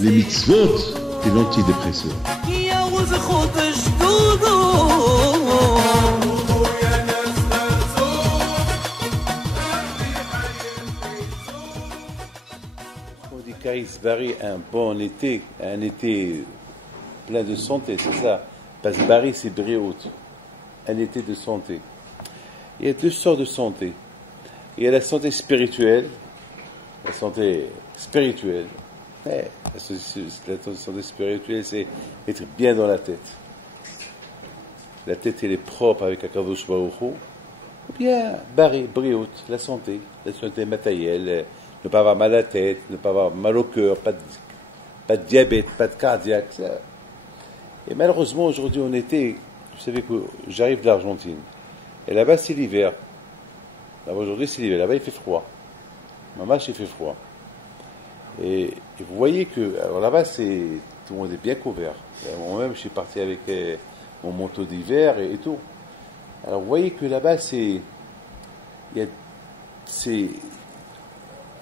Les mitzvot et l'antidépresseur. On dit qu'Aïs Bari un bon été, un été plein de santé, c'est ça. Parce que Bari c'est Briot, un été de santé. Il y a deux sortes de santé. Il y a la santé spirituelle, la santé spirituelle. La santé spirituelle, c'est être bien dans la tête. La tête, elle est propre avec Akadosh Baruch Hu. Ou bien, Briot, la santé matérielle, ne pas avoir mal à la tête, ne pas avoir mal au cœur, pas de diabète, pas de cardiaque. Ça. Et malheureusement, aujourd'hui, en été, vous savez que j'arrive de l'Argentine. Et là-bas, c'est l'hiver. Là-bas, aujourd'hui, c'est l'hiver. Là-bas, il fait froid. Maman, il fait froid. Et vous voyez que, alors là-bas, tout le monde est bien couvert. Moi-même, je suis parti avec mon manteau d'hiver et tout. Alors, vous voyez que là-bas,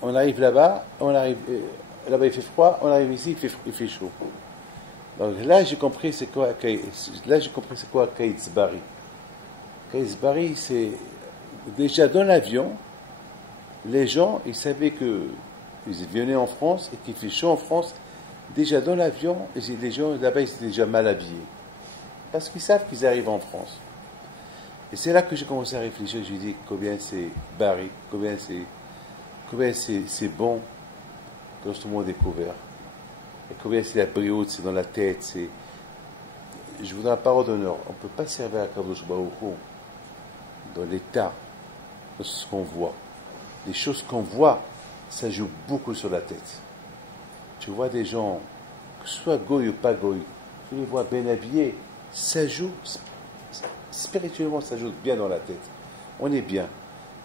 on arrive là-bas, là-bas il fait froid, on arrive ici, il fait chaud. Donc là, j'ai compris c'est quoi Kaïs Bari. Kaïs Bari, c'est déjà dans l'avion, les gens, ils savaient que ils venaient en France et qu'il fait chaud en France. Déjà dans l'avion, les gens là-bas, ils étaient déjà mal habillés. Parce qu'ils savent qu'ils arrivent en France. Et c'est là que j'ai commencé à réfléchir. Je me dis combien c'est Bari, combien c'est bon quand tout le monde est couvert. Et combien c'est la brioche, c'est dans la tête. Je vous donne la parole d'honneur. On ne peut pas servir à Kadosh Baruch Hu dans l'état de ce qu'on voit. Les choses qu'on voit, ça joue beaucoup sur la tête. Tu vois des gens, que ce soit goy ou pas goy, tu les vois bien habillés, ça joue, spirituellement, ça joue bien dans la tête. On est bien.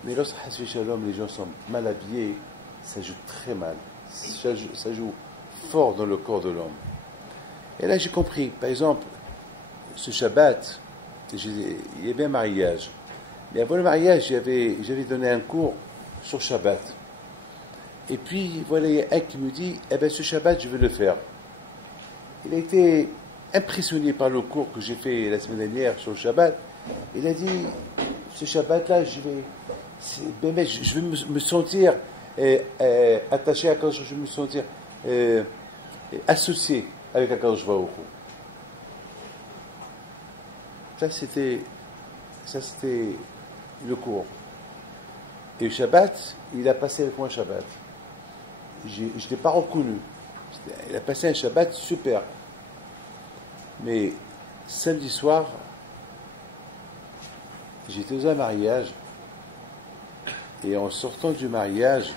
Mais lorsque les gens sont mal habillés, ça joue très mal. Ça joue fort dans le corps de l'homme. Et là, j'ai compris. Par exemple, ce Shabbat, il y avait un mariage. Mais avant le mariage, j'avais donné un cours sur Shabbat. Et puis, voilà, il y a un qui me dit, ce Shabbat, je vais le faire. Il a été impressionné par le cours que j'ai fait la semaine dernière sur le Shabbat. Il a dit, ce Shabbat-là, je vais me sentir attaché à Akadosh, je vais me sentir associé avec Akadosh Baruch Hu. Ça, c'était le cours. Et le Shabbat, il a passé avec moi un Shabbat. Je ne l'ai pas reconnu. Il a passé un Shabbat super. Mais samedi soir, j'étais dans un mariage. Et en sortant du mariage,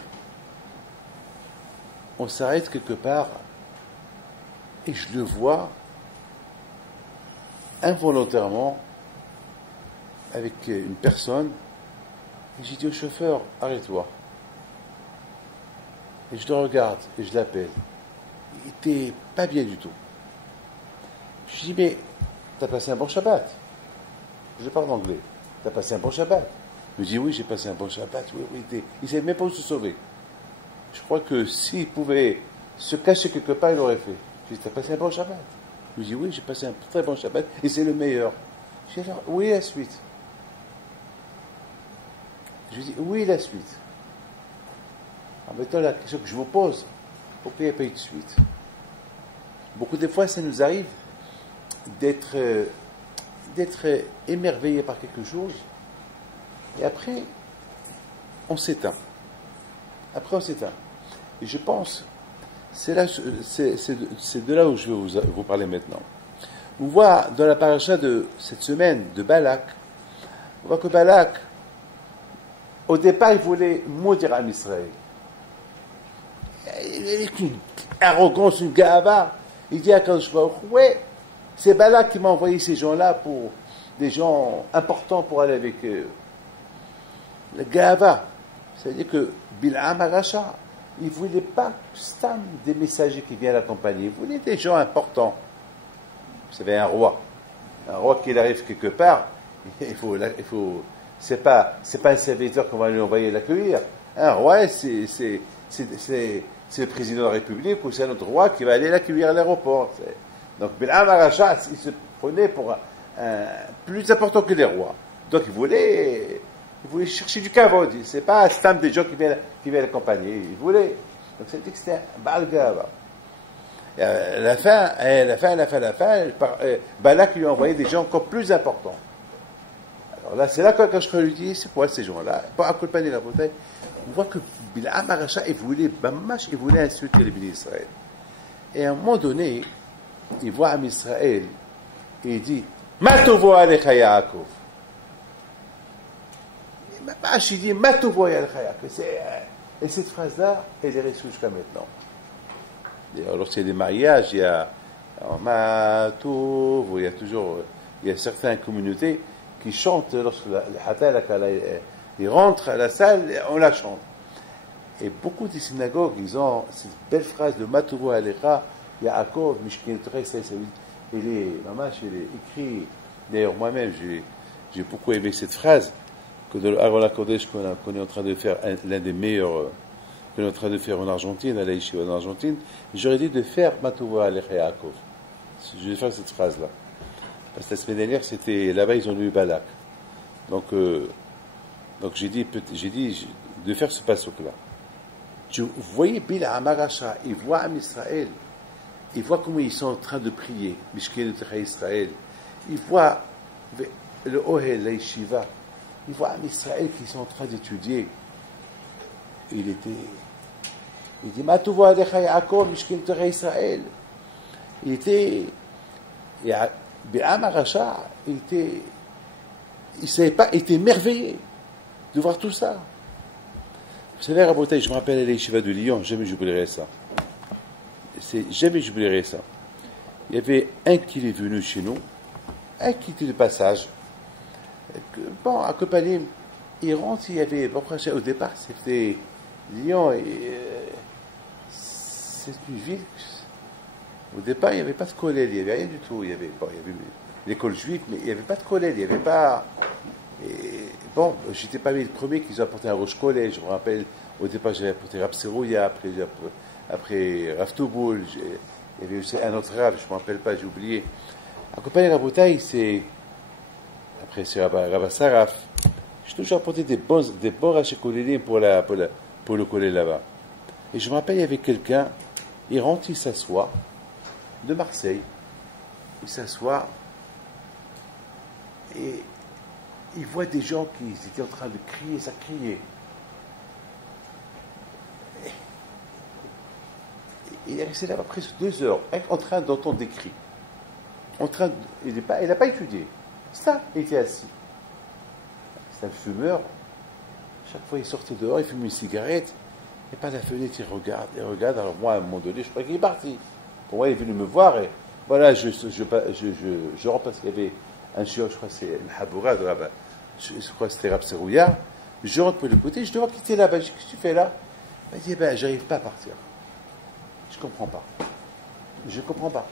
on s'arrête quelque part et je le vois involontairement avec une personne. Et j'ai dit au chauffeur, arrête-toi. Et je le regarde et je l'appelle. Il était pas bien du tout. Je lui dis, mais t'as passé un bon Shabbat. Je parle anglais. T'as passé un bon Shabbat. Il me dit, oui, j'ai passé un bon Shabbat. Oui, il ne savait même pas où se sauver. Je crois que s'il pouvait se cacher quelque part, il l'aurait fait. Je lui dis, t'as passé un bon Shabbat. Il me dit, oui, j'ai passé un très bon Shabbat et c'est le meilleur. Je lui dis, alors, oui, la suite. Je lui dis, oui, la suite. En mettant la question que je vous pose, pourquoi il n'y a pas eu de suite? Beaucoup de fois, ça nous arrive d'être émerveillé par quelque chose, et après, on s'éteint. Et je pense, c'est de là où je vais vous parler maintenant. On voit dans la paracha de cette semaine de Balak, on voit que Balak, au départ, il voulait maudire Am Israël. Avec une arrogance, une gava, il dit à Kadosh Baruch Hu, ouais, c'est Balak qui m'a envoyé ces gens-là pour des gens importants pour aller avec eux. La gava, c'est-à-dire que Bil'am Aracha, il ne voulait pas stam des messagers qui viennent l'accompagner, il voulait des gens importants. Vous savez, un roi qui arrive quelque part, il faut c'est pas un serviteur qu'on va lui envoyer l'accueillir. Un roi, c'est le président de la République ou c'est un autre roi qui va aller l'accueillir à l'aéroport. Donc Bil'am Arasha, il se prenait pour plus important que les rois. Donc il voulait chercher du kavod. C'est pas un stam des gens qui viennent l'accompagner. Il voulait. Donc c'est dit que c'était un Baal Gava. À la fin, Balak lui a envoyé des gens encore plus importants. Alors là, c'est là quand je lui dis, c'est quoi ces gens-là? Pas accompagner la bataille. On voit que Bil'am Arasha, il voulait insulter les bénis d'Israël. Et à un moment donné, il voit Am Israël et il dit, Matovo alecha Yaakov. Il dit, Matovo alecha Yaakov. Et cette phrase-là, elle est restée jusqu'à maintenant. Lorsqu'il y a des mariages, il y a Matovo, il y a certaines communautés qui chantent lorsque le Hatal il rentre à la salle, on la chante. Et beaucoup de synagogues, ils ont cette belle phrase de Matovo alecha Yaakov, Mishkin Torah, elle est écrite. D'ailleurs, moi-même, j'ai beaucoup aimé cette phrase que dans le Aaron Kodesh qu'on est en train de faire, l'un des meilleurs qu'on est en train de faire en Argentine, à la Yeshiva en Argentine. J'aurais dit de faire Matovo alecha Yaakov. Je vais faire cette phrase-là. Parce que la semaine dernière, c'était là-bas, ils ont lu Balak. Donc j'ai dit de faire ce pasuk-là. Vous voyez Bil'am Arasha, il voit Am Israël, il voit comment ils sont en train de prier, Mishkin Torah Israël, il voit le Ohel, la Yeshiva, il voit Am Israël qui sont en train d'étudier. Il dit Matovo alecha Yaakov, Mishkin Torah Israël. Bil'am Arasha, il savait pas, il était émerveillé de voir tout ça. Vous savez, Rabotai, je me rappelle à la Yeshiva de Lyon, jamais j'oublierai ça. Jamais j'oublierai ça. Il y avait un qui est venu chez nous, un qui était de passage. Bon, à Kopalim, il rentre, il y avait, au départ, c'était Lyon, c'est une ville. Au départ, il n'y avait pas de collège, il n'y avait rien du tout. Il y avait l'école juive, mais il n'y avait pas de collège, il n'y avait pas. Bon, je n'étais pas le premier qu'ils ont apporté un roche collège. Je me rappelle, au départ, j'avais apporté Rav Serouya, après Rav Touboul, il y avait aussi un autre Rav, je ne me rappelle pas, j'ai oublié. Accompagné la bouteille, après c'est Rav Saraf. J'ai toujours apporté des bons rachekolélim pour le collège là-bas. Et je me rappelle, il y avait quelqu'un, il rentre, il s'assoit, de Marseille, il s'assoit, et il voit des gens qui étaient en train de crier, ça criait. Il est resté là presque 2 heures, en train d'entendre des cris. Il n'a pas étudié. Ça, il était assis. C'est un fumeur. Chaque fois, il sortait dehors, il fumait une cigarette. Et par la fenêtre, il regarde. Alors moi, à un moment donné, je crois qu'il est parti. Pour moi, il est venu me voir. Et voilà, je rentre parce qu'il y avait un chiot, je crois que c'est le Haboura de là-bas. Je crois que c'était Rav Serouya. Je rentre pour le côté, je dois quitter là-bas. Je dis, qu'est-ce que tu fais là? Il m'a dit, j'arrive pas à partir. Je comprends pas. Je comprends pas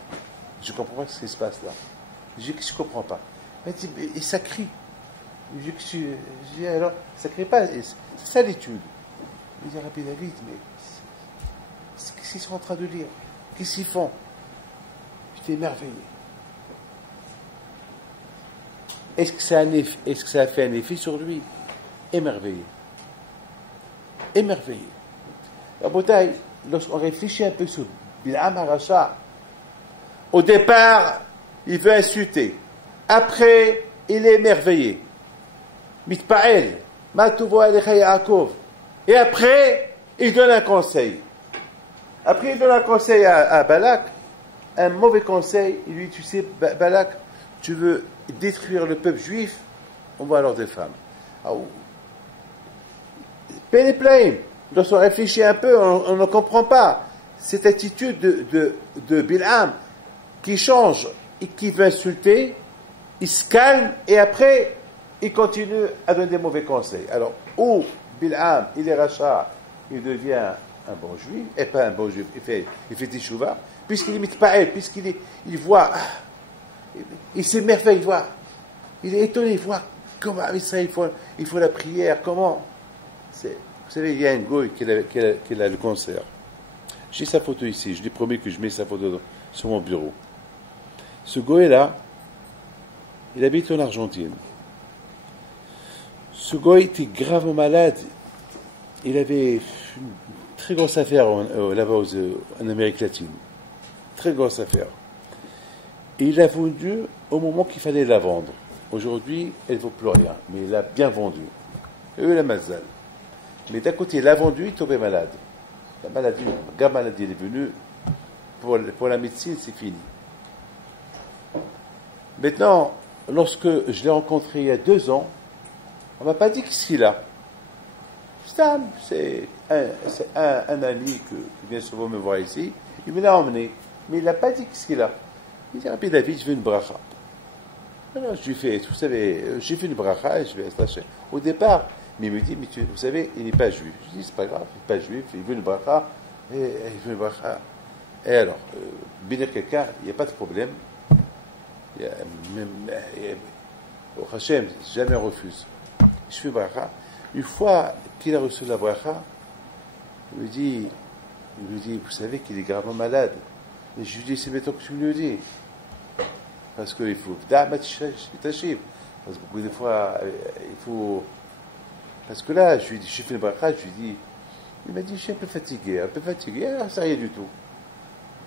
ce qui se passe là. Je comprends pas. Il m'a dit, et ça crie. Je dis, alors, ça crie pas. C'est ça l'étude. Il dit, Rabbi David, mais qu'est-ce qu'ils sont en train de lire? Qu'est-ce qu'ils font? J'étais émerveillé. Est-ce que ça a fait un effet sur lui? Émerveillé. La bataille, lorsqu'on réfléchit un peu sur Bil'am Arasha, au départ, il veut insulter. Après, il est émerveillé. Mitpa'el, Matovo alecha Yaakov. Et après, il donne un conseil. Après, il donne un conseil à Balak, un mauvais conseil. Il lui dit, tu sais, Balak, tu veux détruire le peuple juif, on va alors des femmes. Pénéplaim, lorsqu'on réfléchit un peu, on ne comprend pas cette attitude de Bil'am qui change et qui veut insulter, il se calme et après, il continue à donner des mauvais conseils. Alors, ou Bil'am, il est rachat, il devient un bon juif, et pas un bon juif, il fait teshuva, puisqu'il n'imite pas elle, puisqu'il voit, il s'émerveille, il est étonné, il voit, comment Israël, il faut la prière, comment? Vous savez, il y a un goy qui a le cancer. J'ai sa photo ici, je lui ai promis que je mets sa photo sur mon bureau. Ce goy-là, il habite en Argentine. Ce goy était gravement malade. Il avait une très grosse affaire là-bas en Amérique latine. Très grosse affaire. Et il l'a vendue au moment qu'il fallait la vendre. Aujourd'hui, elle ne vaut plus rien, mais il l'a bien vendue. Et eux, la mazal. Mais d'un côté, il l'a vendue, il tombait malade. La maladie, elle est venue. Pour la médecine, c'est fini. Maintenant, lorsque je l'ai rencontré il y a 2 ans, on ne m'a pas dit qu'est-ce qu'il a. C'est un ami qui vient souvent me voir ici. Il me l'a emmené. Mais il n'a pas dit qu'est-ce qu'il a. Il dit, Rabbi David, je veux une bracha. Alors, je lui fais, vous savez, j'ai fait une bracha et je vais attacher. Au départ, mais il me dit, vous savez, il n'est pas juif. Je dis, c'est pas grave, il n'est pas juif, il veut une bracha. Et il veut une bracha. Et alors, bénir quelqu'un, il n'y a pas de problème. Au Hachem, jamais refuse. Je fais bracha. Une fois qu'il a reçu la bracha, il me dit, vous savez qu'il est gravement malade. Et je lui dis, c'est maintenant que tu me le dis. Parce qu'il faut. Parce que beaucoup de fois, il faut. Parce que là, j'ai fait le bracha, je lui dis, il m'a dit, je suis un peu fatigué, ça rien du tout.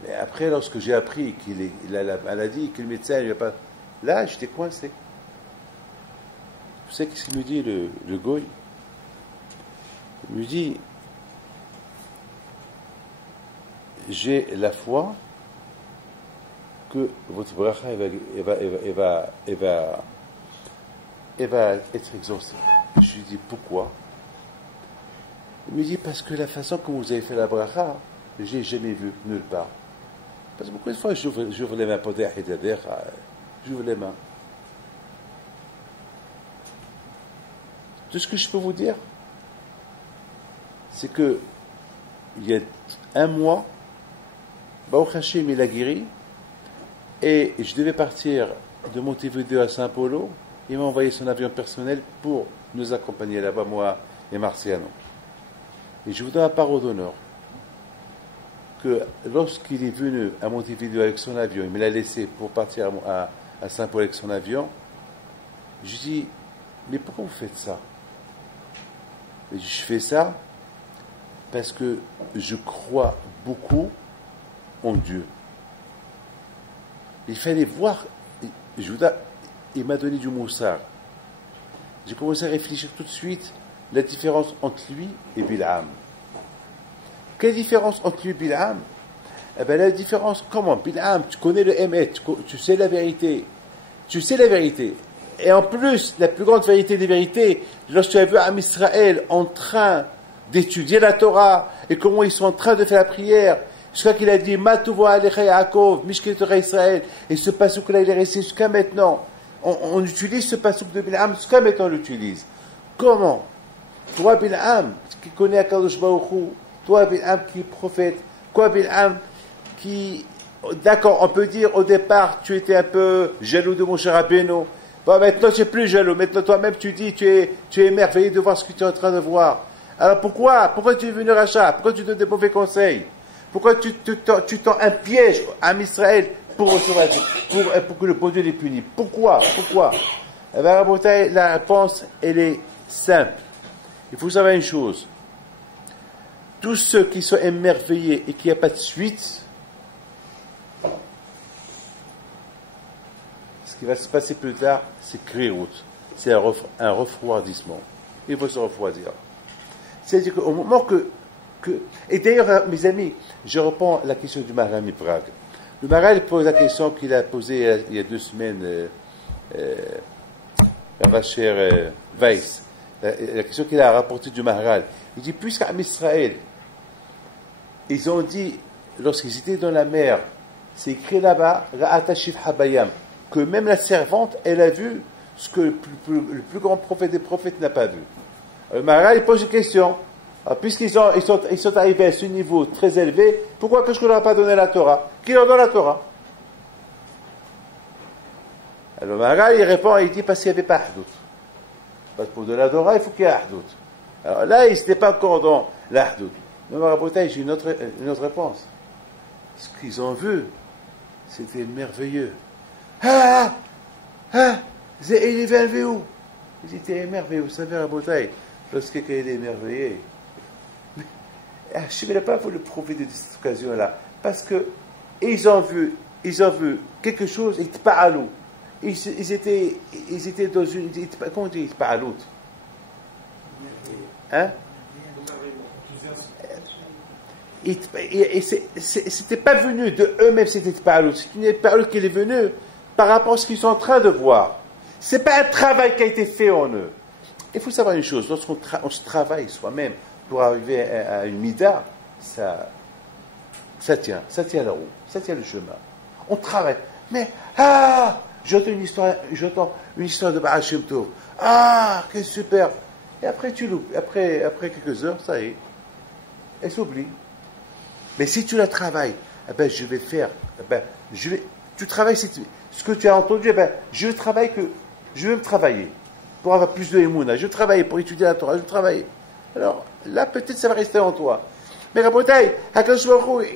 Mais après, lorsque j'ai appris qu'il a la maladie, que le médecin ne lui a pas. Là, j'étais coincé. Vous savez qu'est-ce qu'il me dit, le goy? Il me dit, j'ai la foi que votre bracha va être exaucée. Je lui dis pourquoi? Il me dit parce que la façon que vous avez fait la bracha, j'ai jamais vu nulle part. Parce que beaucoup de fois j'ouvre les mains pour dire j'ouvre les mains. Tout ce que je peux vous dire, c'est que il y a 1 mois, Baruch Hashem il a guéri, et je devais partir de Montevideo à São Paulo. Il m'a envoyé son avion personnel pour nous accompagner là-bas, moi et Marciano. Et je vous donne la parole d'honneur que lorsqu'il est venu à Montevideo avec son avion, il me l'a laissé pour partir à São Paulo avec son avion, je dis, mais pourquoi vous faites ça? Et je fais ça parce que je crois beaucoup en Dieu. Il fallait voir, il m'a donné du moussard. J'ai commencé à réfléchir tout de suite la différence entre lui et Bil'am. Quelle différence entre lui et Bil'am? Eh bien, la différence, comment? Bil'am, tu connais le Emet, tu sais la vérité. Tu sais la vérité. Et en plus, la plus grande vérité des vérités, lorsque tu as vu Am Israël en train d'étudier la Torah et comment ils sont en train de faire la prière, jusqu'à qu'il a dit Matuvo Alecha Yaakov, Mishket Torah Israël, et ce passouk-là, il est resté jusqu'à maintenant. On utilise ce passouk de Bil'am, jusqu'à maintenant on l'utilise. Comment? Toi, Bil'am, qui connaît Akadosh Baruch Hu, toi, Bil'am, qui est prophète, toi, Bil'am, qui, d'accord, on peut dire au départ, tu étais un peu jaloux de mon cher Rabbeinu. Bon, maintenant tu es plus jaloux, maintenant toi-même tu dis, tu es émerveillé de voir ce que tu es en train de voir. Alors pourquoi tu es venu Racha? Pourquoi tu donnes des mauvais conseils? Pourquoi tu tends un piège à Israël pour que le bon Dieu les punisse? Pourquoi? Eh bien, la réponse, elle est simple. Il faut savoir une chose. Tous ceux qui sont émerveillés et qu'il n'y a pas de suite, ce qui va se passer plus tard, c'est Krirout. C'est un refroidissement. Il faut se refroidir. C'est-à-dire qu'au moment que... Et d'ailleurs, mes amis, je reprends la question du Maharal Prague. Le Maharal pose la question qu'il a posée il y a 2 semaines à Vacher Weiss. La question qu'il a rapportée du Maharal. Il dit, puisqu'à Israël, ils ont dit, lorsqu'ils étaient dans la mer, c'est écrit là-bas, que même la servante, elle a vu ce que le plus grand prophète des prophètes n'a pas vu. Le Maharal, il pose une question. Alors, puisqu'ils sont arrivés à ce niveau très élevé, pourquoi que je ne leur ai pas donné la Torah? Qui leur donne la Torah? Alors, le Maharal, il répond, il dit, parce qu'il n'y avait pas Ahdout. Parce que pour de la Torah, il faut qu'il y ait Ahdout. Alors là, ils n'étaient pas encore dans l'Ahdout. Mais Rabotai, j'ai une autre réponse. Ce qu'ils ont vu, c'était merveilleux. Ah! Il est émerveillé où? Ils étaient émerveillés. Vous savez, Rabotai, lorsque quelqu'un est émerveillé, je ne vais pas vous le prouver de cette occasion-là. Parce que ils ont vu quelque chose, ils parlent. Ils étaient dans une. Comment on dit, ils parlent? Hein? C'était pas venu de eux-mêmes, c'était parlent. C'est une parole qui est venue par rapport à ce qu'ils sont en train de voir. C'est pas un travail qui a été fait en eux. Il faut savoir une chose, lorsqu'on se travaille soi-même pour arriver à une mida, ça tient la roue, ça tient le chemin. On travaille. Mais, j'entends une histoire de Baal Shem Tov. Quel super. Et après, tu loupes. Après quelques heures, ça y est. Elle s'oublie. Mais si tu la travailles, je vais faire. Tu travailles ce que tu as entendu, je vais me travailler pour avoir plus de émouna. Je vais travailler pour étudier la Torah. Je vais travailler. Alors, là, peut-être ça va rester en toi. Mais Rabotai, Hakadosh Baruch Hu,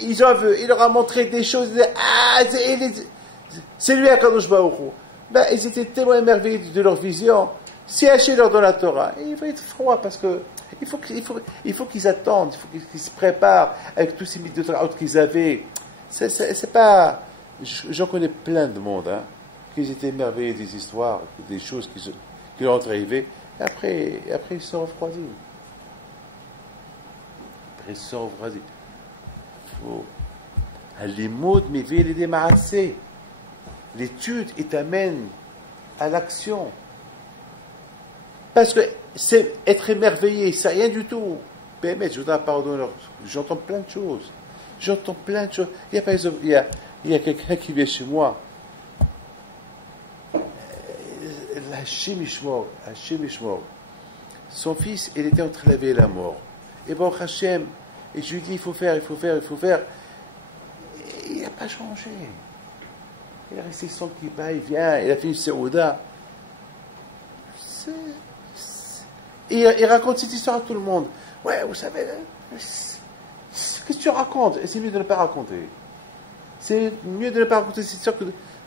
il leur a montré des choses. C'est lui Hakadosh Baruch Hu. Ils étaient tellement émerveillés de leur vision. Si Hachem leur donne la Torah, il va être froid parce que il faut qu'ils attendent, il faut qu'ils se préparent avec tous ces mythes de Torah qu'ils avaient. C'est pas. J'en connais plein de monde, qui étaient émerveillés des histoires, des choses qui leur ont arrivé. Et après, ils se sont refroidis. L'étude, il t'amène à l'action. Parce que c'est être émerveillé, c'est rien du tout. Mais je voudrais pardonner, j'entends plein de choses. Il y a par exemple, il y a quelqu'un qui vient chez moi. Hachem Ishmor. Son fils, il était entre la vie et la mort. Et bon, Hachem, et je lui dis, il faut faire. Et il n'a pas changé. Il est resté sans qu'il va, il vient, il a fini Seouda. Il raconte cette histoire à tout le monde. Ouais, vous savez, qu'est-ce que tu racontes? Et c'est mieux de ne pas raconter. C'est mieux de ne pas raconter cette histoire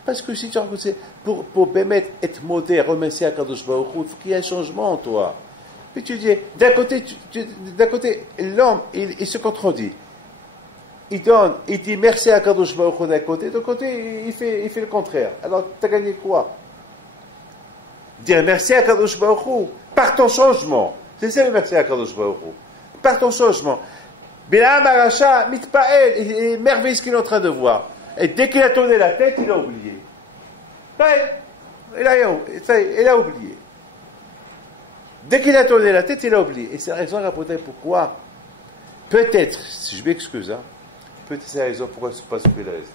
parce que si tu racontes, pour Bémet être modé, remercier à Kadosh Baruch Hu, il faut qu'il y ait un changement en toi. Puis tu dis, d'un côté, l'homme, il se contredit. Il dit merci à Kadosh Baruch Hu d'un côté, de l'autre côté, il fait le contraire. Alors, tu as gagné quoi? Dire merci à Kadosh Baruch Hu par ton changement. C'est ça le merci à Kadosh Baruch Hu. Par ton changement. Bilam Aracha, mitpa'el, il est merveilleux ce qu'il est en train de voir. Et dès qu'il a tourné la tête, il a oublié. Il a oublié. Dès qu'il a tourné la tête, il a oublié. Et c'est la raison, rapportée pourquoi, peut-être, si je m'excuse, peut-être c'est la raison pourquoi je ne suis pas sauvé la resté.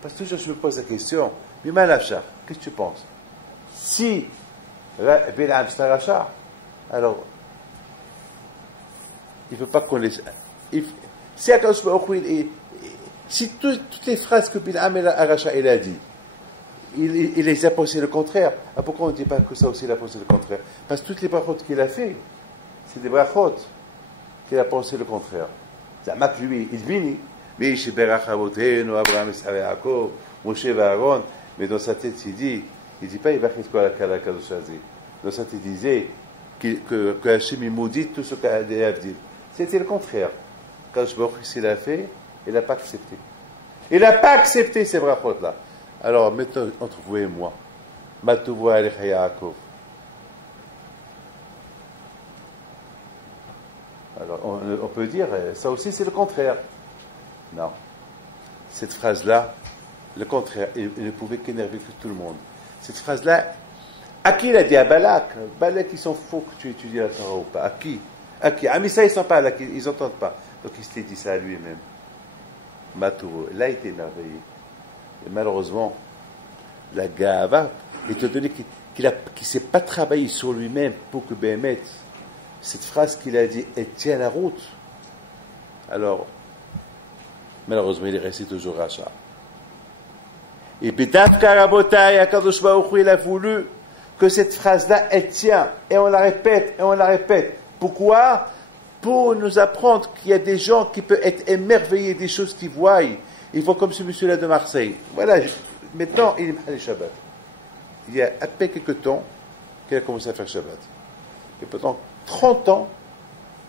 Parce que toujours je me pose la question, mais Malacha, qu'est-ce que tu penses? Si Bilam c'est un rachat, alors il ne veut pas qu'on les. Si toutes les phrases que Bilam Aracha il a dit, il les a pensé le contraire. Pourquoi on ne dit pas que ça aussi il a pensé le contraire? Parce que toutes les brachot qu'il a fait, c'est des brachot qu'il a pensé le contraire. Ça m'a lui, il vini. Mais chez Berach Avotenu, Abraham, Isaac, Yaakov, Moshe et Aaron, mais dans sa tête il dit pas il va faire quoi la Kadosh Hazé. Dans sa tête il disait que Hachem maudit tout ce qu'a dit Avdil. C'était le contraire. Quand je vois ce qu'il a fait, il n'a pas accepté. Il n'a pas accepté ces brachot-là. Alors, maintenant, entre vous et moi, Matouva Alech Yaakov. Alors, on peut dire, ça aussi c'est le contraire. Non. Cette phrase-là, le contraire, il ne pouvait qu'énerver tout le monde. Cette phrase-là, à qui il a dit? À Balak. Balak, ils s'en fout que tu étudies la Torah ou pas. À qui? À Misa, ils ne sont pas là, ils n'entendent pas. Donc il s'était dit ça à lui-même. Matou, là, il était émerveillé. Et malheureusement, la Gava, étant donné qu'il ne s'est pas travaillé sur lui-même pour que Béhémet, cette phrase qu'il a dit, elle tient la route. Alors, malheureusement, il est resté toujours rachat. Et Bédavka Rabotai, Akadosh Baruch Hu, il a voulu que cette phrase-là, elle tient, et on la répète, et on la répète. Pourquoi? Pour nous apprendre qu'il y a des gens qui peuvent être émerveillés des choses qu'ils voient. Ils voient comme ce monsieur-là de Marseille. Voilà, maintenant, il est Mahal Shabbat. Il y a à peine quelques temps qu'il a commencé à faire Shabbat. Et pendant 30 ans,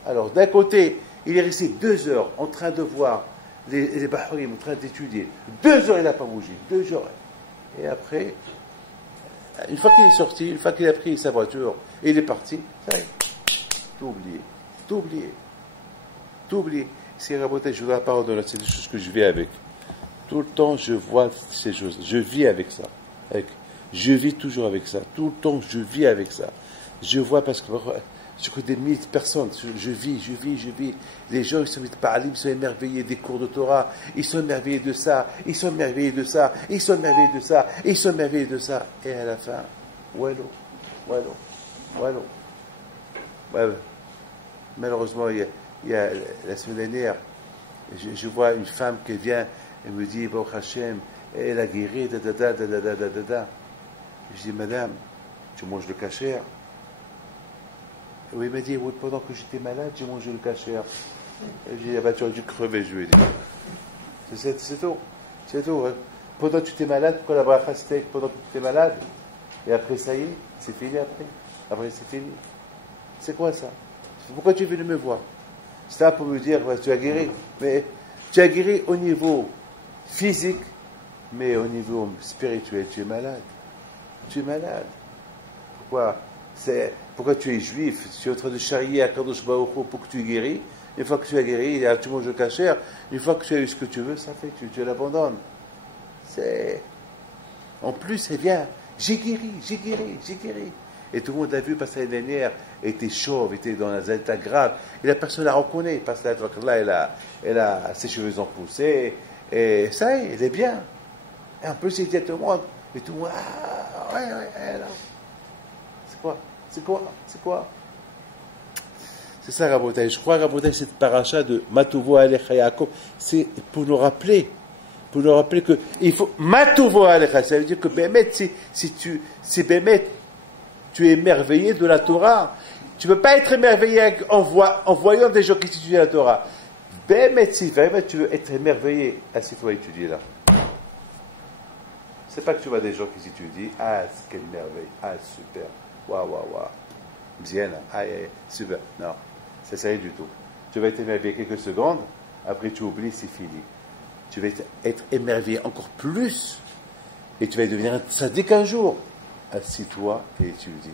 alors d'un côté, il est resté 2 heures en train de voir les Bahrim en train d'étudier. 2 heures, il n'a pas bougé. 2 heures. Et après, une fois qu'il est sorti, une fois qu'il a pris sa voiture, et il est parti, ça y est, tout oublié. Tout oublié. Tout oublié. C'est Rabotai, je vous la parole de là, c'est des choses que je vis avec. Tout le temps, je vois ces choses. Je vis avec ça. Je vis toujours avec ça. Tout le temps, je vis avec ça. Je vois parce que je connais des milliers de personnes. Je vis. Les gens, ils sont parlés, ils sont émerveillés des cours de Torah. Ils sont émerveillés de ça. Ils sont émerveillés de ça. Ils sont émerveillés de ça. Ils sont émerveillés de ça. Et à la fin, wallo. Malheureusement, il y a la semaine dernière, je vois une femme qui vient et me dit, Baruch Hashem, elle a guéri, Je dis, madame, tu manges le kasher? Oui, il m'a dit, oui, pendant que j'étais malade, j'ai mangé le kasher. Et j'ai dit, ah bah, tu aurais dû crever, je lui ai dit. C'est tout. Hein. Pendant que tu étais malade, pourquoi la bracha c'était pendant que tu étais malade? Et après, ça y est, c'est fini après. Après, c'est fini. C'est quoi ça? Pourquoi tu es venu me voir? C'est là pour me dire, tu as guéri. Mais tu as guéri au niveau physique, mais au niveau spirituel, tu es malade. Pourquoi tu es juif? Tu es en train de charrier à Kadosh Baruch Hu pour que tu guéris. Une fois que tu as guéri, tu manges le kasher. Une fois que tu as eu ce que tu veux, ça fait, tu l'abandonnes. En plus, c'est bien. J'ai guéri. Et tout le monde l'a vu parce que l'année dernière, elle était chauve, était dans un état grave. Et la personne la reconnaît parce que là, elle a ses cheveux ont poussé. Et ça y est, elle est bien. Et en plus, il dit à tout le monde. Et tout le monde, ouais, là. C'est quoi? C'est ça, Rabotai. Je crois, Rabotai, cette paracha de Matuvo Alecha Yaakov, c'est pour nous rappeler que il faut Matuvo Alecha. Ça veut dire que Bémet, si Bémet, tu es émerveillé de la Torah. Tu ne peux pas être émerveillé en voyant des gens qui étudient la Torah. Bémet, si vraiment tu veux être émerveillé, assieds-toi étudier là. C'est pas que tu vois des gens qui étudient. Ah, quelle merveille. Ah, super. Waouh. Bien, super. Non, ça c'est rien du tout. Tu vas être émerveillé quelques secondes, après tu oublies, c'est fini. Tu vas être émerveillé encore plus, et tu vas devenir un tzaddik un jour. Assis-toi et étudie.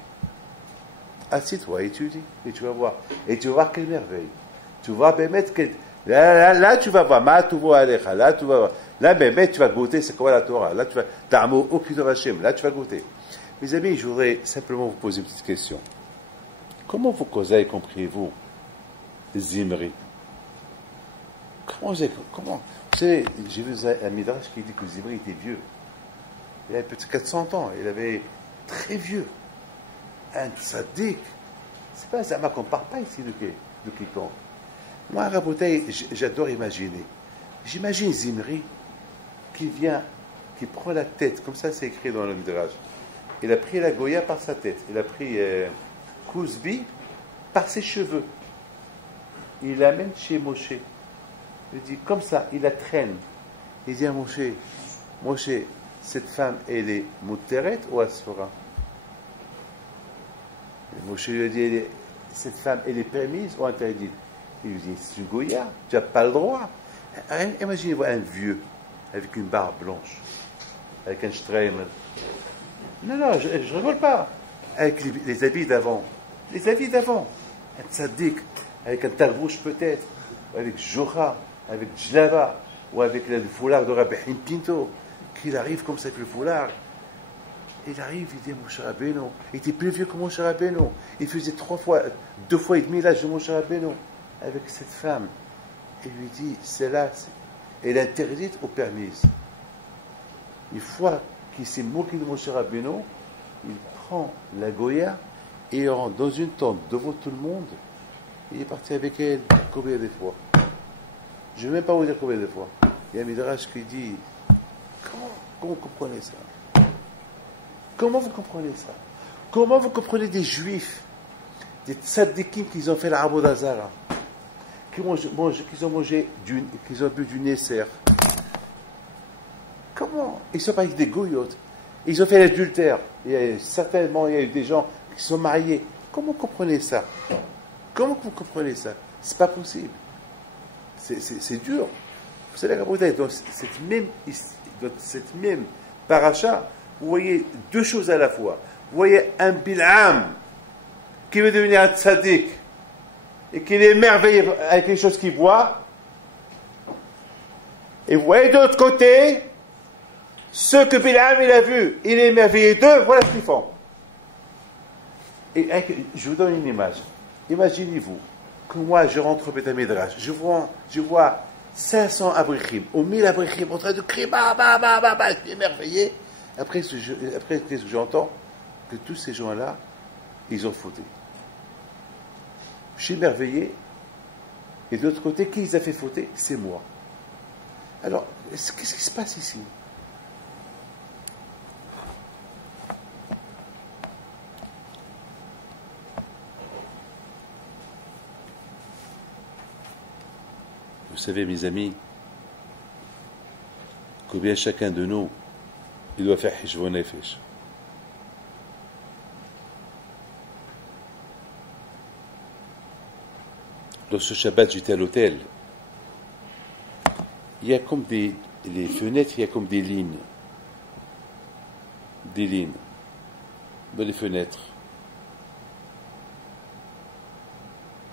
Et tu vas voir. Et tu vas voir quelle merveille. Tu vas mettre là, tu vas voir. Là, tu vas voir. Là, tu vas goûter, c'est quoi la Torah. Là, tu vas. Là, tu vas goûter. Mes amis, je voudrais simplement vous poser une petite question. Comment vous causez, comprenez-vous, Zimri? Comment vous savez, j'ai vu un midrash qui dit que Zimri était vieux. Il avait peut-être 400 ans. Il avait très vieux. Un tzaddik. C'est pas Zama qu'on ne parle pas ici de quiconque. Moi, à Rabotai, j'adore imaginer. J'imagine Zimri qui prend la tête, comme ça c'est écrit dans le midrash. Il a pris la Goya par sa tête. Il a pris Kouzbi par ses cheveux. Il l'amène chez Moshe. Il dit comme ça, il la traîne. Il dit à Moshe, cette femme, elle est Mouteret ou Asura? Moshe lui a dit, cette femme, elle est permise ou interdite? Il lui dit, c'est une Goya, tu n'as pas le droit. Imaginez-vous un vieux avec une barbe blanche, avec un Streimer. Non, je ne rigole pas. Avec les habits d'avant. Un tzaddik, avec un tarbouche peut-être, avec Jora, avec Djlava, ou avec le foulard de Rabbi Pinto, qu'il arrive comme ça avec le foulard. Il arrive, il dit Moshe Rabbeinu. Il était plus vieux que Moshe Rabbeinu. Il faisait 2 fois et demi l'âge de Moshe Rabbeinu. Avec cette femme. Il lui dit, celle-là, elle est interdite ou permise. Une fois qu'il s'est moqué de Moshe Rabbeinu, il prend la Goya et il rentre dans une tente devant tout le monde. Il est parti avec elle combien de fois? Je ne vais même pas vous dire combien de fois. Il y a un midrash qui dit, comment vous comprenez ça? Comment vous comprenez ça? Comment vous comprenez des juifs, des tzaddikim qui ont fait la Abodazara, qui ont bu du Nesser? Comment? Ils sont pas avec des goyotes. Ils ont fait l'adultère. Certainement, il y a eu des gens qui sont mariés. Comment vous comprenez ça? Comment vous comprenez ça? C'est pas possible. C'est dur. Vous savez, dans cette même paracha, vous voyez deux choses à la fois. Vous voyez un Bil'am qui veut devenir un tzaddik et qui est émerveillé avec les choses qu'il voit. Et vous voyez de l'autre côté ce que Bil'am il a vu. Il est émerveillé d'eux, voilà ce qu'ils font. Et je vous donne une image. Imaginez-vous que moi je rentre au Beth Midrash, je vois 500 abrichim, ou 1000 abrichim en train de crier, je suis émerveillé. Après, qu'est-ce que j'entends? Que tous ces gens-là, ils ont fauté. Je suis émerveillé, et de l'autre côté, qui les a fait fauter? C'est moi. Alors, qu'est-ce qui se passe ici? Vous savez, mes amis, combien chacun de nous, il doit faire Hishvon Nefesh. Dans ce Shabbat, j'étais à l'hôtel. Il y a comme les fenêtres, il y a comme des lignes. Des lignes. Dans les fenêtres.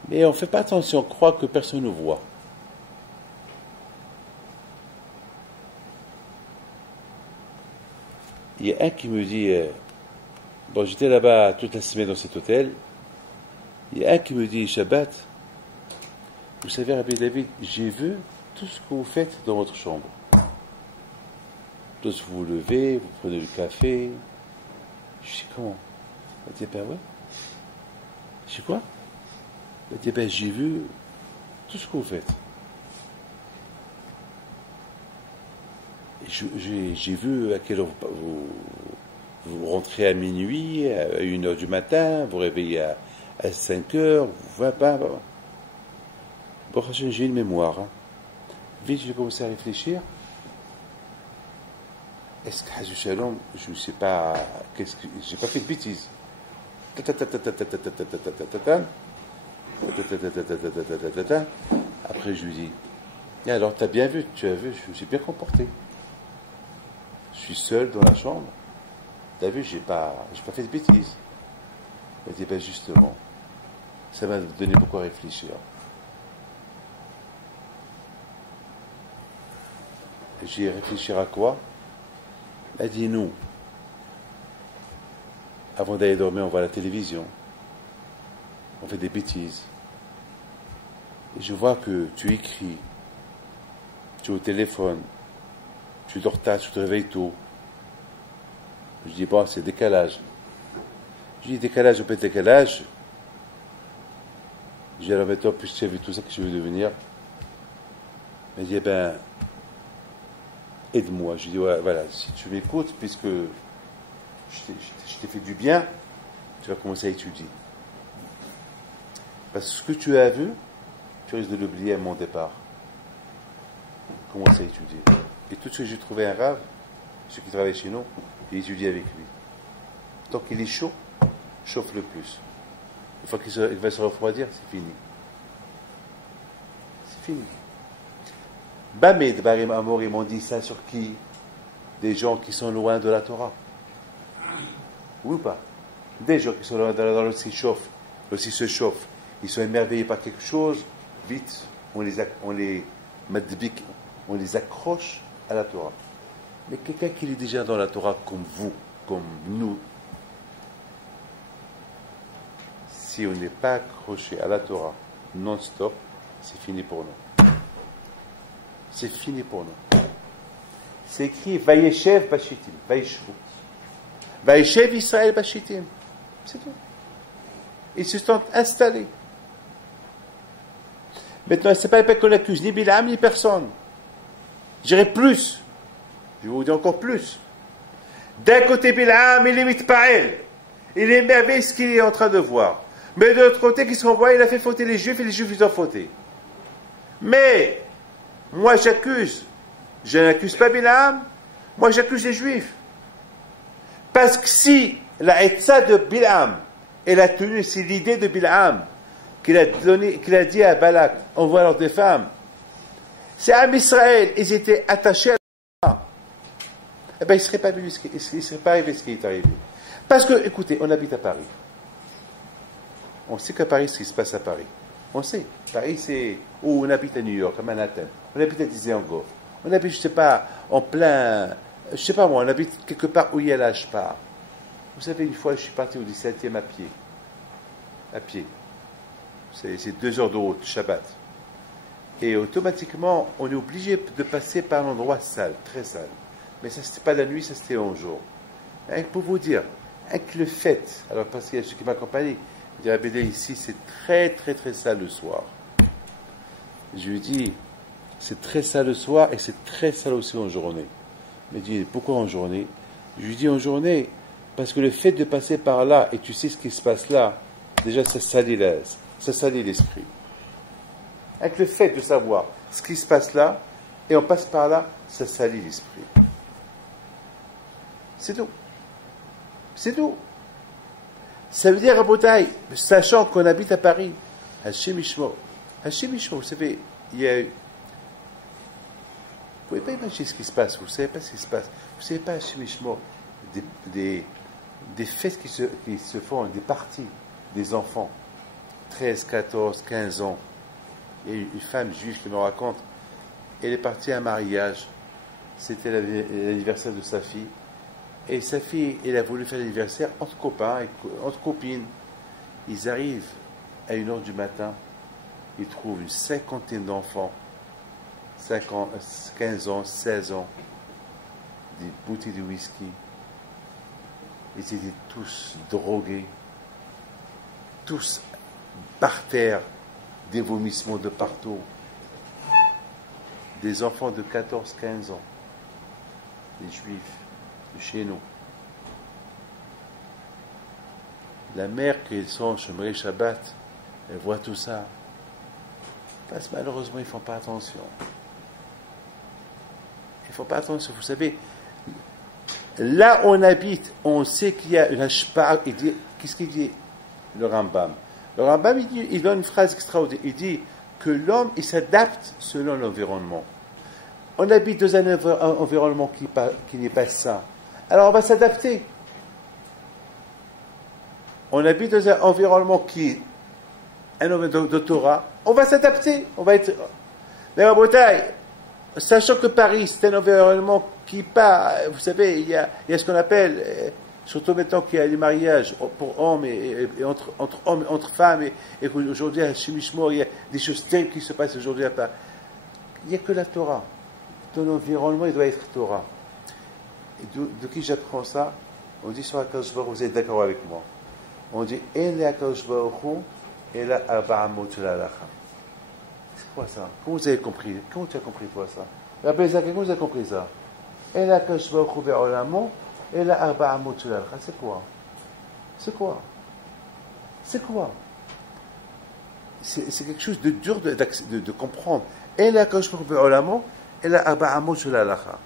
Mais on ne fait pas attention, on croit que personne ne voit. Il y a un qui me dit, bon, j'étais là-bas toute la semaine dans cet hôtel. Il y a un qui me dit, Shabbat, vous savez, Rabbi David, j'ai vu tout ce que vous faites dans votre chambre. Lorsque vous vous levez, vous prenez le café. Je dis, comment? Il dit, ben ouais. Je dis, quoi? Il dit, ben j'ai vu tout ce que vous faites. J'ai vu à quelle heure vous rentrez à minuit, à 1h du matin, vous réveillez à 5h, vous ne pas. Bon, j'ai une mémoire. Hein. Vite, j'ai commencé à réfléchir. Est-ce que Hazou Shalom, je ne sais pas, j'ai pas fait de bêtises. Après, je lui dis, et alors, tu as bien vu, tu as vu, je me suis bien comporté. Je suis seul dans la chambre. Tu as vu, j'ai pas fait de bêtises. Elle dit, ben justement, ça m'a donné beaucoup à réfléchir. J'ai réfléchir à quoi? Elle dit, nous, avant d'aller dormir, on voit la télévision. On fait des bêtises. Et je vois que tu écris, tu es au téléphone, tu dors tard, tu te réveilles tôt. Je dis, bon, c'est décalage. Je dis, décalage, on peut être décalage. Je dis, alors maintenant, plus tu as vu tout ça que je veux devenir. Elle dit, eh ben, aide-moi. Je dis, ouais, voilà, si tu m'écoutes, puisque je t'ai fait du bien, tu vas commencer à étudier. Parce que ce que tu as vu, tu risques de l'oublier à mon départ. Commence à étudier. Et tout ce que j'ai trouvé un rave, ceux qui travaillent chez nous, j'ai étudié avec lui. Tant qu'il est chaud, chauffe le plus. Une fois qu'il va se refroidir, c'est fini. C'est fini. Bamed Barim Amor, ils m'ont dit ça sur qui? Des gens qui sont loin de la Torah. Oui ou pas? Des gens qui sont loin de la Torah, aussi se chauffent. Ils sont émerveillés par quelque chose, vite, on les accroche à la Torah. Mais quelqu'un qui est déjà dans la Torah comme vous, comme nous, si on n'est pas accroché à la Torah non-stop, c'est fini pour nous. C'est fini pour nous. C'est écrit Vayeshev Bashitim, Vayeshvu. Vayeshev Israël Bashitim. C'est tout. Ils se sont installés. Maintenant, ce n'est pas qu'on accuse ni Bilam ni personne. Je dirais plus. Je vais vous dire encore plus. D'un côté, Bilam, il est mitpael. Il émerveille ce qu'il est en train de voir. Mais de l'autre côté, qu'est-ce qu'on voit? Il a fait fauter les Juifs et les Juifs ils ont fauté. Mais, moi j'accuse. Je n'accuse pas Bilam, moi j'accuse les Juifs. Parce que si la Etza de Bilam, elle a tenu, c'est l'idée de Bilam, qu'il a dit à Balak, envoie alors des femmes. C'est à Israël, ils étaient attachés à la eh bien, il ne serait pas arrivé ce qui est arrivé. Parce que, écoutez, on habite à Paris. On sait qu'à Paris, ce qui se passe à Paris. On sait. Paris, c'est où on habite à New York, à Manhattan. On habite à Dizengoff. On habite, je ne sais pas, en plein. Je ne sais pas moi, on habite quelque part où il y a la Shpar. Vous savez, une fois, je suis parti au 17e à pied. À pied. C'est 2 heures de route, Shabbat. Et automatiquement, on est obligé de passer par un endroit sale, très sale. Mais ça, c'était pas la nuit, ça, c'était en jour. Et pour vous dire, avec le fait, alors parce qu'il y a ceux qui m'accompagnent, il dit, Abédé, ici, c'est très, très, très sale le soir. Je lui dis, c'est très sale le soir et c'est très sale aussi en journée. Il me dit, pourquoi en journée? Je lui dis, en journée, parce que le fait de passer par là et tu sais ce qui se passe là, déjà, ça salit l'esprit. Avec le fait de savoir ce qui se passe là, et on passe par là, ça salit l'esprit. C'est tout. C'est tout. Ça veut dire, à Botaï, sachant qu'on habite à Paris, Hachem Ishmo, vous savez, il y a eu. Vous ne pouvez pas imaginer ce qui se passe, vous ne savez pas ce qui se passe. Vous ne savez pas, Hachem Ishmo, des fêtes qui se font, des parties des enfants, 13, 14, 15 ans. Il y a une femme juive qui me raconte, elle est partie à un mariage, c'était l'anniversaire de sa fille, et sa fille, elle a voulu faire l'anniversaire entre copains, entre copines. Ils arrivent à 1h du matin, ils trouvent une 50aine d'enfants, 15 ans, 16 ans, des bouteilles de whisky, ils étaient tous drogués, tous par terre, des vomissements de partout, des enfants de 14-15 ans, des juifs de chez nous. La mère qui sont Shomrei Shabbat, elle voit tout ça, parce que malheureusement ils ne font pas attention. Ils ne font pas attention, vous savez, là où on habite, on sait qu'il y a une hashpa, qu'est-ce qu'il dit le Rambam? Le Rambam, il donne une phrase extraordinaire. Il dit que l'homme, il s'adapte selon l'environnement. On habite dans un environnement qui n'est pas sain. Alors on va s'adapter. On habite dans un environnement qui est un environnement de Torah. On va s'adapter. On va être. Mais en Bretagne, sachant que Paris, c'est un environnement qui pas. Vous savez, il y a ce qu'on appelle. Surtout maintenant qu'il y a les mariages pour hommes et entre hommes et entre femmes, et qu'aujourd'hui à Shemishmor, il y a des choses terribles qui se passent aujourd'hui à Paris. Il n'y a que la Torah. Ton environnement, il doit être Torah. Et de qui j'apprends ça? On dit sur HaKadosh Baruch Hu, vous êtes d'accord avec moi? On dit En le HaKadosh Baruch Hu et la Arba'amot shel Halacha. C'est quoi ça? Comment vous avez compris? Comment tu as compris toi ça? Rappelez ça, comment vous avez compris ça? En le HaKadosh Baruch Hu ve'olamo et la Arba'amot shel Halacha. C'est quoi? C'est quoi? C'est quoi? C'est quelque chose de dur de comprendre. En le HaKadosh Baruch Hu ve'olamo et la Arba'amot shel Halacha.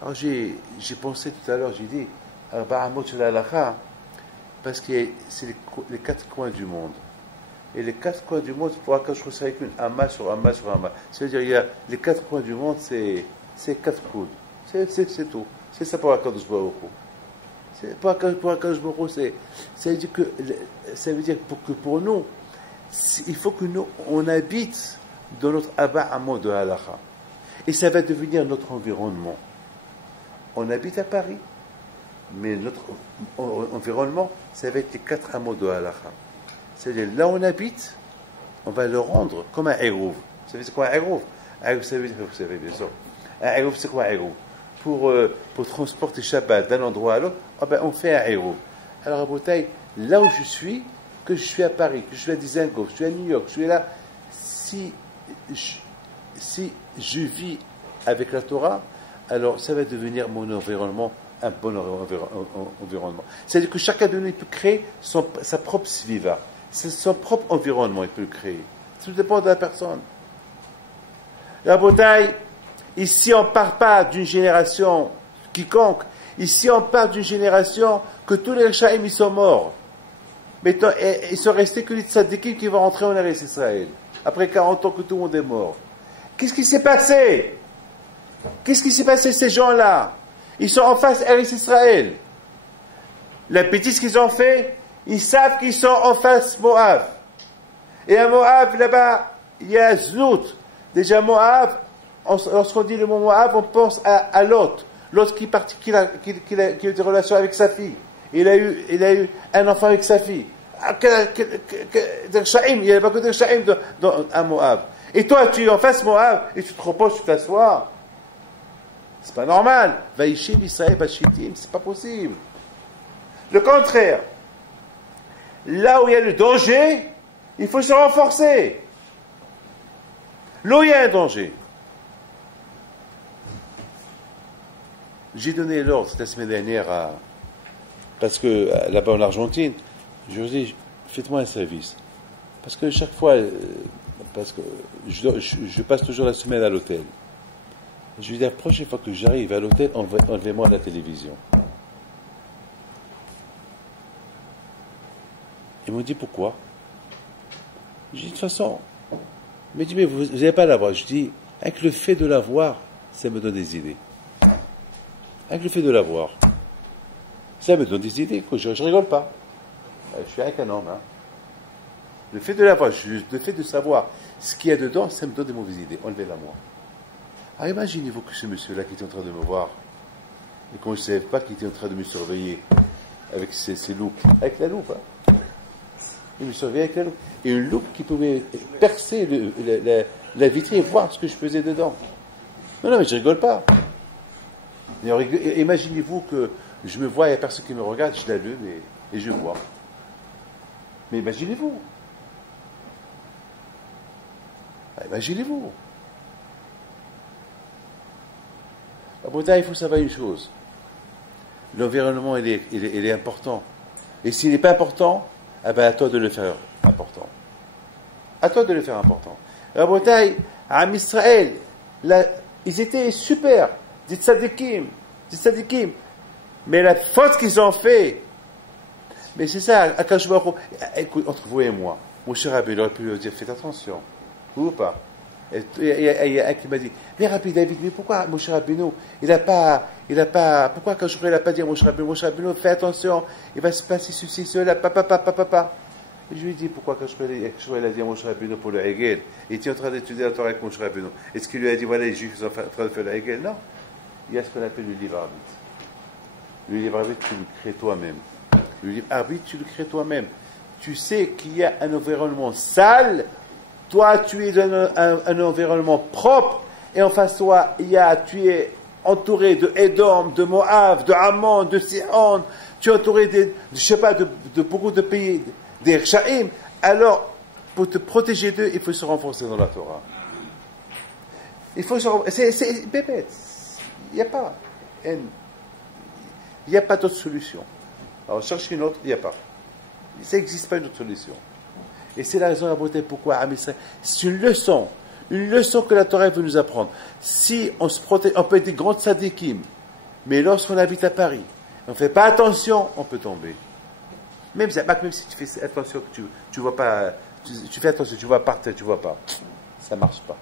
Alors j'ai pensé tout à l'heure, j'ai dit Arba'amot shel Halacha parce que c'est les 4 coins du monde. Et les 4 coins du monde, pour HaKadosh Baruch Hu, c'est avec une amma sur amma sur amma. C'est-à-dire, il y a les 4 coins du monde, c'est 4 coudes. C'est tout. C'est ça pour HaKadosh Baruch Hu. Pour HaKadosh Baruch Hu, ça veut dire que pour nous, il faut que nous, on habite dans notre Arba'amot de Halacha. Et ça va devenir notre environnement. On habite à Paris, mais notre environnement, ça va être les 4 hameaux de Halacha. C'est-à-dire, là où on habite, on va le rendre comme un Eruv. Vous savez c'est quoi un Eruv? Un Eruv, vous savez bien sûr. Un Eruv, c'est quoi un Eruv? Pour transporter Shabbat d'un endroit à l'autre, on fait un Eruv. Alors à Bretagne, là où je suis, que je suis à Paris, que je suis à Dizengoff, que je suis à New York, que je suis là, si je vis avec la Torah, alors ça va devenir mon environnement un bon environnement. C'est-à-dire que chacun de nous peut créer sa propre sviva, son propre environnement, il peut le créer. Tout dépend de la personne. La bataille, ici on ne parle pas d'une génération quiconque, ici on parle d'une génération que tous les Rechaïm ils sont morts. Maintenant, ils sont restés que les tzadikim qui vont rentrer en Eretz Israël. Après 40 ans que tout le monde est mort. Qu'est-ce qui s'est passé? Qu'est-ce qui s'est passé ces gens-là? Ils sont en face Eretz Israël. La bêtise qu'ils ont fait, ils savent qu'ils sont en face Moab. Et à Moab, là-bas, il y a Znout. Déjà Moab, lorsqu'on dit le mot Moab, on pense à Lot. Lot qui a eu des relations avec sa fille. Il a eu un enfant avec sa fille. Il n'y avait pas que des Shaim à Moab. Et toi, tu es en face Moab, et tu te reposes, tu t'assois. C'est pas normal. Vaïchiv Israël Bachitim, c'est pas possible. Le contraire. Là où il y a le danger, il faut se renforcer. Là où il y a un danger. J'ai donné l'ordre la semaine dernière parce que là-bas en Argentine, je leur dis, faites-moi un service. Parce que chaque fois, parce que je passe toujours la semaine à l'hôtel. Je lui dis, la prochaine fois que j'arrive à l'hôtel, enlevez-moi la télévision. Ils m'ont dit, pourquoi? Je dis, de toute façon, il m'a dit, mais vous n'allez pas la voir. Je dis, avec le fait de la voir, ça me donne des idées. Avec le fait de la voir, ça me donne des idées, je rigole pas. Je suis avec un homme. Hein. Le fait de la voir, le fait de savoir ce qu'il y a dedans, ça me donne des mauvaises idées. Enlevez-la moi. Alors imaginez-vous que ce monsieur-là qui était en train de me voir, et qu'on ne savait pas qu'il était en train de me surveiller avec ses loupes, avec la loupe. Hein. Il me surveillait avec la loupe. Et une loupe qui pouvait percer la vitrine et voir ce que je faisais dedans. Non, mais je rigole pas. Imaginez-vous que je me vois, il n'y a personne qui me regarde, je l'allume et je vois. Mais imaginez-vous. Imaginez-vous. À Bretagne, il faut savoir une chose. L'environnement, il est important. Et s'il n'est pas important, eh ben, à toi de le faire important. À toi de le faire important. À Bretagne, à Israël, ils étaient super. Des tzadikim. Mais la faute qu'ils ont fait, mais c'est ça, Akash Baruch Hu, écoute, entre vous et moi, mon cher Rabbi, il aurait pu leur dire, faites attention, ou pas. Et il y a un qui m'a dit, mais Rabbi David, mais pourquoi mon cher Rabbeinu, il a pas, pourquoi Akash Baruch Hu, il n'a pas dit, mon cher Rabbeinu, fais attention, il va se passer ceci, cela, papa. Et je lui ai dit, pourquoi Akash Baruch Hu, il a dit, mon cher Rabbeinu, pour le Hegel, il était en train d'étudier la Torah avec mon cher Rabbeinu. Est-ce qu'il lui a dit, voilà, les Juifs sont en train de faire le Hegel? Non. Il y a ce qu'on appelle le livre arbitre. Le livre arbitre, tu le crées toi-même. Le livre arbitre, tu le crées toi-même. Tu sais qu'il y a un environnement sale, toi tu es dans un environnement propre, et en face de toi, tu es entouré de Édom, de Moab, de Ammon, de Sihon, tu es entouré de beaucoup de pays, des Rechaïm. Alors, pour te protéger d'eux, il faut se renforcer dans la Torah. Il faut se renforcer. C'est bébête. Il n'y a pas d'autre solution. Alors, cherche une autre, il n'y a pas. Ça n'existe pas une autre solution. Et c'est la raison à la beauté pourquoi c'est une leçon que la Torah veut nous apprendre. Si on se protège, on peut être des grands tzadikim, mais lorsqu'on habite à Paris, on ne fait pas attention, on peut tomber. Même si tu fais attention, que tu vois pas, tu fais attention, tu vois par terre, tu vois pas, ça marche pas.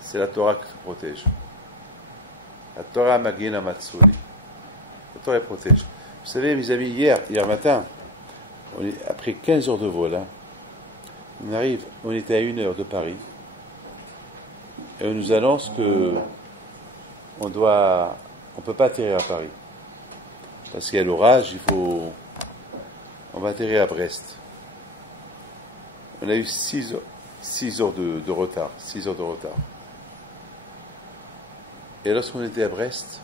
C'est la Torah qui te protège. La Torah Magina Matsuri. La Torah protège. Vous savez, mes amis, hier matin, après 15 heures de vol, hein, on était à 1 heure de Paris, et on nous annonce que on peut pas atterrir à Paris. Parce qu'il y a l'orage, on va atterrir à Brest. On a eu 6 heures de retard. 6 heures de retard. Et lorsqu'on était à Brest,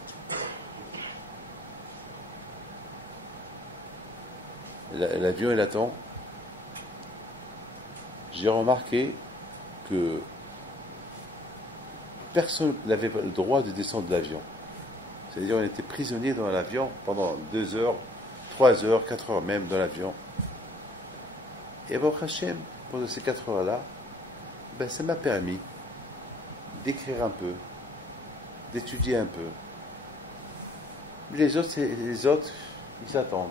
l'avion il attend. J'ai remarqué que personne n'avait le droit de descendre de l'avion. C'est-à-dire, on était prisonnier dans l'avion pendant 2 heures, 3 heures, 4 heures même dans l'avion. Et Baruch Hashem, pendant ces 4 heures-là, ben, ça m'a permis d'écrire un peu, d'étudier un peu. Les autres, ils attendent.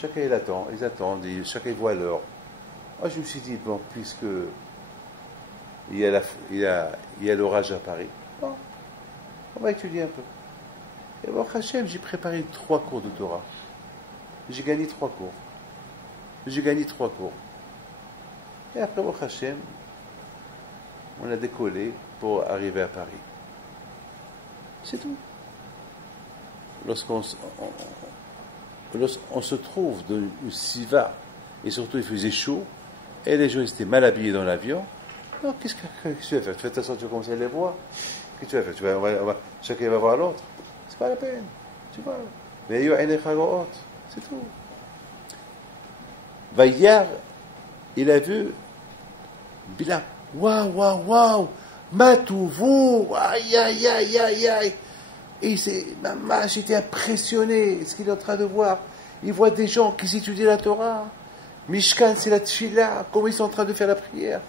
Chacun il attend, ils attendent, chacun voit l'heure. Moi je me suis dit, bon, puisque il y a l'orage à Paris, bon, on va étudier un peu. Et bon, Hachem, j'ai préparé 3 cours de Torah. J'ai gagné 3 cours. Et après, bon, Hachem, on a décollé pour arriver à Paris. C'est tout. Lorsqu'on se trouve dans une siva, et surtout il faisait chaud, et les gens étaient mal habillés dans l'avion, non, qu'est-ce que tu vas faire? Tu fais ta sorte, tu vas commencer à les voir. Qu'est-ce que tu vas faire? Chacun va voir l'autre. C'est pas la peine. Tu vois. Mais c'est tout. Vaillard, il a vu Bilam. Waouh, Matouvo, aïe. Et maman, j'étais impressionné, ce qu'il est en train de voir. Il voit des gens qui étudient la Torah. Mishkan, c'est la tchila, comment ils sont en train de faire la prière.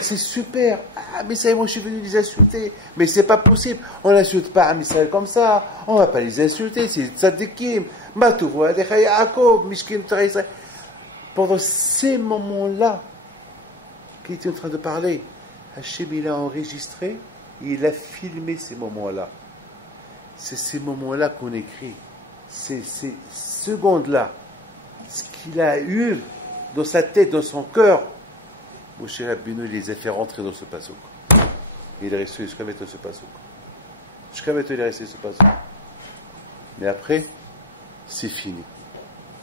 C'est super. Ah, mais ça, moi, je suis venu les insulter. Mais c'est pas possible. On n'insulte pas un Israël comme ça. On va pas les insulter. C'est tzadikim. Matouvo, Alecha Yaakov, Mishkin, Torah Israël. Pendant ces moments-là, qu'il était en train de parler, Hachem, il a enregistré, il a filmé ces moments-là. C'est ces moments-là qu'on écrit. Ces secondes-là. Ce qu'il a eu dans sa tête, dans son cœur. Moshe Rabbeinu, il les a fait rentrer dans ce passouk. Il est resté jusqu'à mettre ce passouk. Jusqu'à mettre, il est resté ce passouk. Mais après, c'est fini.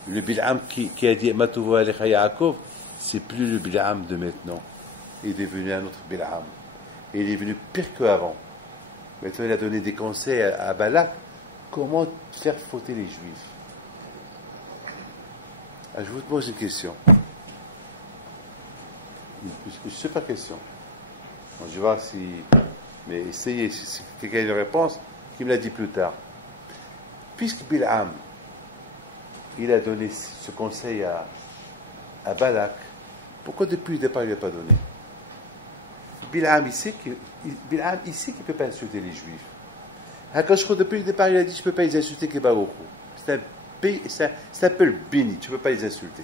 Le Bil'am qui a dit Matouvo Alecha Yaakov, c'est plus le Bil'am de maintenant. Il est devenu un autre Bil'am. Et il est venu pire qu'avant. Maintenant, il a donné des conseils à Balak. Comment faire fauter les Juifs? Alors, je vous pose une question. Je ne sais pas question. Bon, je vais voir si... Mais essayez, si quelqu'un a une réponse, qui me l'a dit plus tard. Puisque Bil'am, il a donné ce conseil à Balak, pourquoi depuis le départ il ne l'a pas donné? Bil'am, il sait qu'il ne peut pas insulter les Juifs. Quand depuis le départ, il a dit, je ne peux pas les insulter que Baruch Hu. C'est un peu le béni, tu ne peux pas les insulter.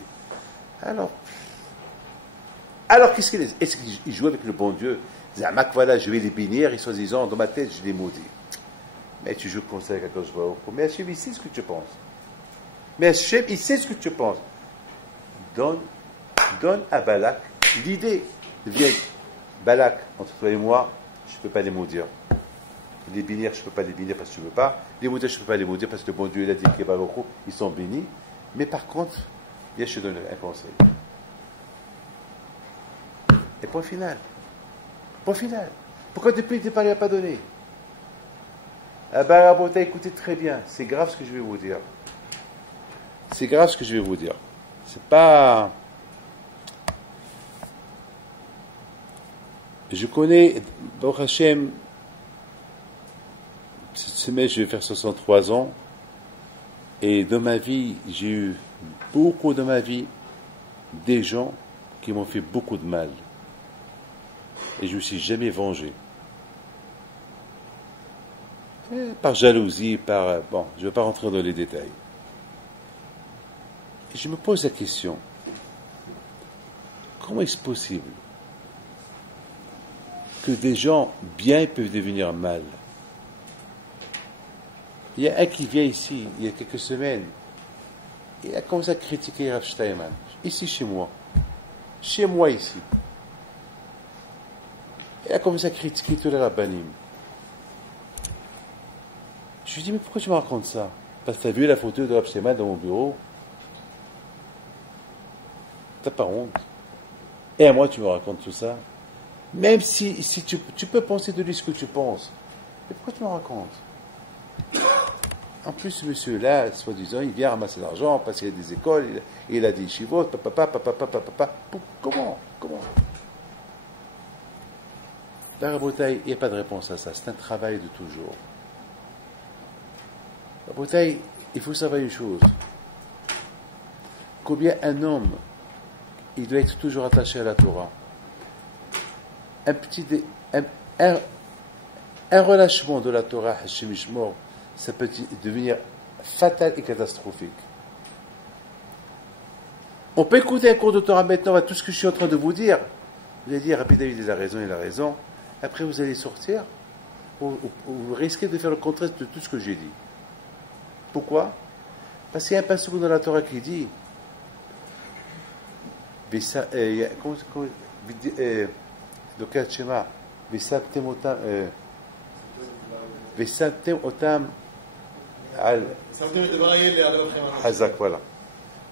Alors qu'est-ce qu'il est? Est-ce qu'il joue avec le bon Dieu? Zamak, voilà, je vais les bénir, et soi-disant, dans ma tête, je les maudis. Mais tu joues comme ça avec Akadosh Baruch Hu. Mais Hachem, il sait ce que tu penses. Donne à Balak l'idée. Viens, Balak, entre toi et moi, je ne peux pas les maudire. Les bénir, je ne peux pas les bénir parce que tu ne veux pas. Les maudire, je ne peux pas les maudire parce que le bon Dieu, il a dit que Baruch Hu, ils sont bénis. Mais par contre, viens, je te donne un conseil. Et point final. Pourquoi depuis le départ, il n'a pas donné? Ah ben, Rabota, écoutez très bien. C'est grave ce que je vais vous dire. C'est pas... Je connais, Baruch Hashem, cette semaine, je vais faire 63 ans. Et dans ma vie, j'ai eu beaucoup dans ma vie des gens qui m'ont fait beaucoup de mal. Et je ne me suis jamais vengé. Par jalousie, bon, je ne vais pas rentrer dans les détails. Et je me pose la question, comment est-ce possible que des gens bien peuvent devenir mal? Il y a un qui vient ici, il y a quelques semaines, il a commencé à critiquer Rav Steinman, ici chez moi ici. Il a commencé à critiquer tous les rabbanim. Je lui dis, mais pourquoi tu me racontes ça? Parce que tu as vu la photo de Rav Steinman dans mon bureau? T'as pas honte? Et à moi, tu me racontes tout ça? Même si tu peux penser de lui ce que tu penses. Mais pourquoi tu me racontes? En plus, ce monsieur-là, soi-disant, il vient ramasser l'argent parce qu'il y a des écoles, il a des chivot, papa. Comment? Là, Rabotaï, il n'y a pas de réponse à ça. C'est un travail de toujours. Rabotaï, il faut savoir une chose. Combien un homme, il doit être toujours attaché à la Torah. Un relâchement de la Torah, Hashem Yishmor, ça peut devenir fatal et catastrophique. On peut écouter un cours de Torah maintenant, à tout ce que je suis en train de vous dire. Vous allez dire, Rabbi David, il a raison. Après, vous allez sortir, vous risquez de faire le contraire de tout ce que j'ai dit. Pourquoi? Parce qu'il y a un passage dans la Torah qui dit, donc Shema, Vesamtem otam al Hazak, voilà.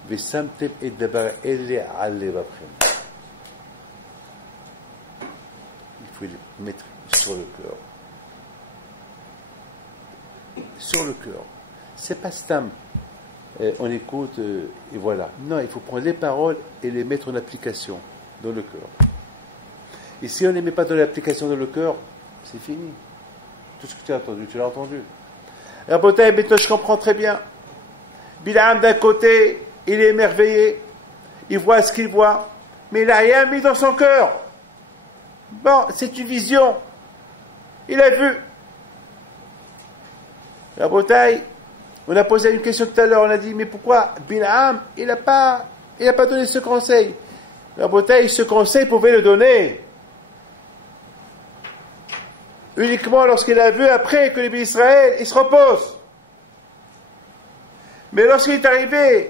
Vesamtem et dabar elle al lebabchem. Il faut les mettre sur le cœur. Sur le cœur. C'est pas stam. On écoute et voilà. Non, il faut prendre les paroles et les mettre en application dans le cœur. Et si on ne les met pas dans l'application dans le cœur, c'est fini. Tout ce que tu as entendu, tu l'as entendu. Rabotaï, maintenant je comprends très bien. Bilam d'un côté, il est émerveillé, il voit ce qu'il voit, mais il n'a rien mis dans son cœur. Bon, c'est une vision. Il a vu. Rabotaï, on a posé une question tout à l'heure, on a dit, mais pourquoi Bilam, il n'a pas donné ce conseil? Rabotaï, ce conseil pouvait le donner uniquement lorsqu'il a vu après que les bénis Israël, ils se reposent. Mais lorsqu'il est arrivé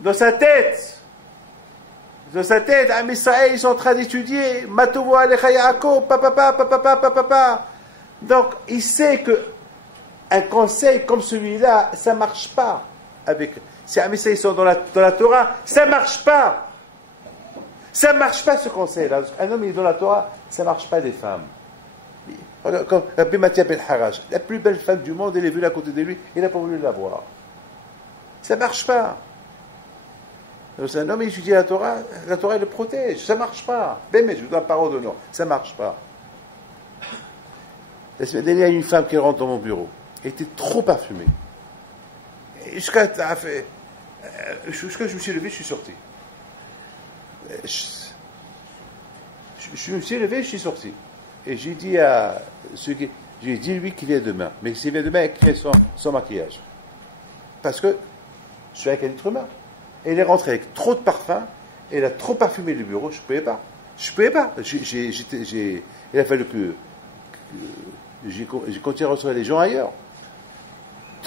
dans sa tête, Am Israël, ils sont en train d'étudier, Matovo Alecha Yaakov, papa. Donc, il sait que un conseil comme celui-là, ça ne marche pas. Si Am Israël, ils sont dans la Torah, ça ne marche pas. Ça ne marche pas ce conseil-là. Un homme, il est dans la Torah, ça ne marche pas des femmes. Comme Rabbi Mathia Ben Harash, la plus belle femme du monde, elle est venue à côté de lui, il n'a pas voulu la voir. Ça ne marche pas. Donc, un homme, il étudie la Torah il le protège. Ça ne marche pas. Ben, mais je vous donne la parole d'honneur. Ça ne marche pas. La semaine dernière, il y a une femme qui rentre dans mon bureau. Elle était trop parfumée. Jusqu'à je me suis levé, je suis sorti. Je me suis levé, je suis sorti. Et j'ai dit à j'ai dit lui qu'il vient demain. Mais s'il vient demain, il crée son maquillage. Parce que je suis avec un être humain. Et il est rentré avec trop de parfum, et il a trop parfumé le bureau, je ne pouvais pas. Il a fallu que j'ai continué à recevoir les gens ailleurs.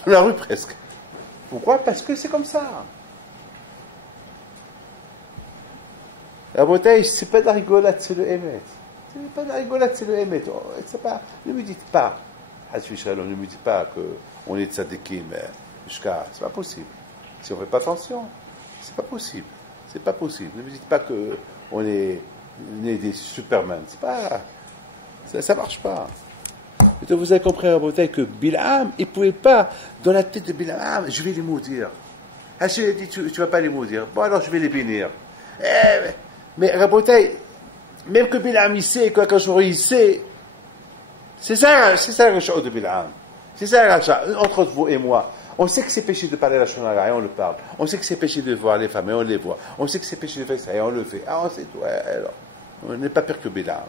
Dans la rue presque. Pourquoi? Parce que c'est comme ça. La bouteille, c'est pas de la rigolade, c'est le émet. C'est pas de la rigolade, c'est le émet. Ne me dites pas, ne me dites pas qu'on est tzadikim, c'est pas possible. Si on ne fait pas attention, c'est pas possible. C'est pas possible. Ne me dites pas qu'on est des superman. C'est pas, ça marche pas. Et donc vous avez compris à bouteille que Bilam, il ne pouvait pas, dans la tête de Bilam, je vais les maudire. Hachem a dit, tu ne vas pas les maudire. Bon, alors je vais les bénir. Mais Rabotai, même que Bilam il sait, quoi qu'un jour il sait, c'est ça le rachat de Bilam. C'est ça le rachat, entre vous et moi. On sait que c'est péché de parler la shonara et on le parle. On sait que c'est péché de voir les femmes et on les voit. On sait que c'est péché de faire ça et on le fait. Ah, on sait tout. Alors, on n'est pas pire que Bilam.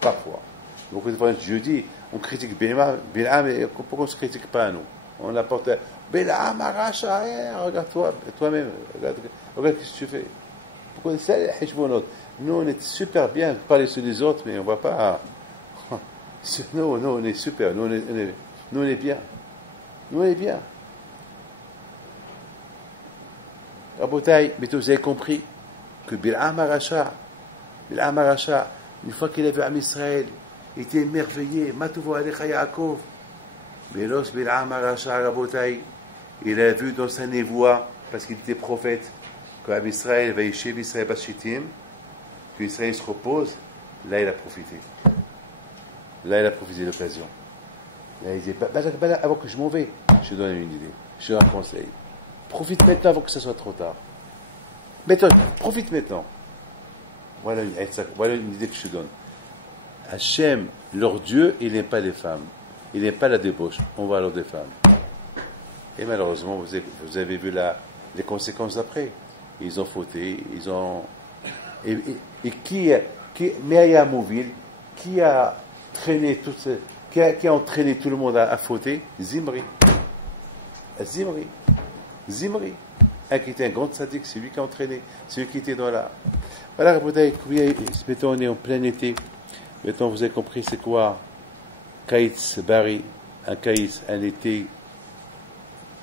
Parfois. Donc, je dis, on critique Bilam, et pourquoi on ne se critique pas à nous? On apporte Bilam, Aracha, regarde toi-même, regarde ce que tu fais. Pourquoi c'est la hishbonot? Nous, on est super bien, parler sur les autres, mais on ne va pas. Nous, on est super, nous, on est bien. Nous, on est bien. Rabotai, mais vous avez compris que Bilam Aracha, une fois qu'il a vu Am Israël, il était émerveillé. Matovo Alecha Yaakov. Mais lorsque Bilam Aracha, Rabotai, il a vu dans sa névoie, parce qu'il était prophète, qu'Am Israël va yeshiv Israël Bashitim, qu'Israël se repose, là il a profité. Là il a profité de l'occasion. Là il dit, avant que je m'en vais, je te donne une idée, je te donne un conseil. Profite maintenant avant que ce soit trop tard. Profite maintenant. Voilà une idée que je te donne. Hachem, leur Dieu, il n'aime pas les femmes. Il n'aime pas la débauche. On va alors des femmes. Et malheureusement, vous avez vu les conséquences après. Ils ont fauté, ils ont... Et qui Meaya Mouvil, qui a traîné qui a entraîné tout le monde à fauter? Zimri. Zimri. Un qui était un grand sadique, c'est lui qui a entraîné, c'est lui qui était dans la... Voilà, mettons, on est en plein été. Maintenant, vous avez compris c'est quoi Kaïtz Bari, un Kaïtz, un été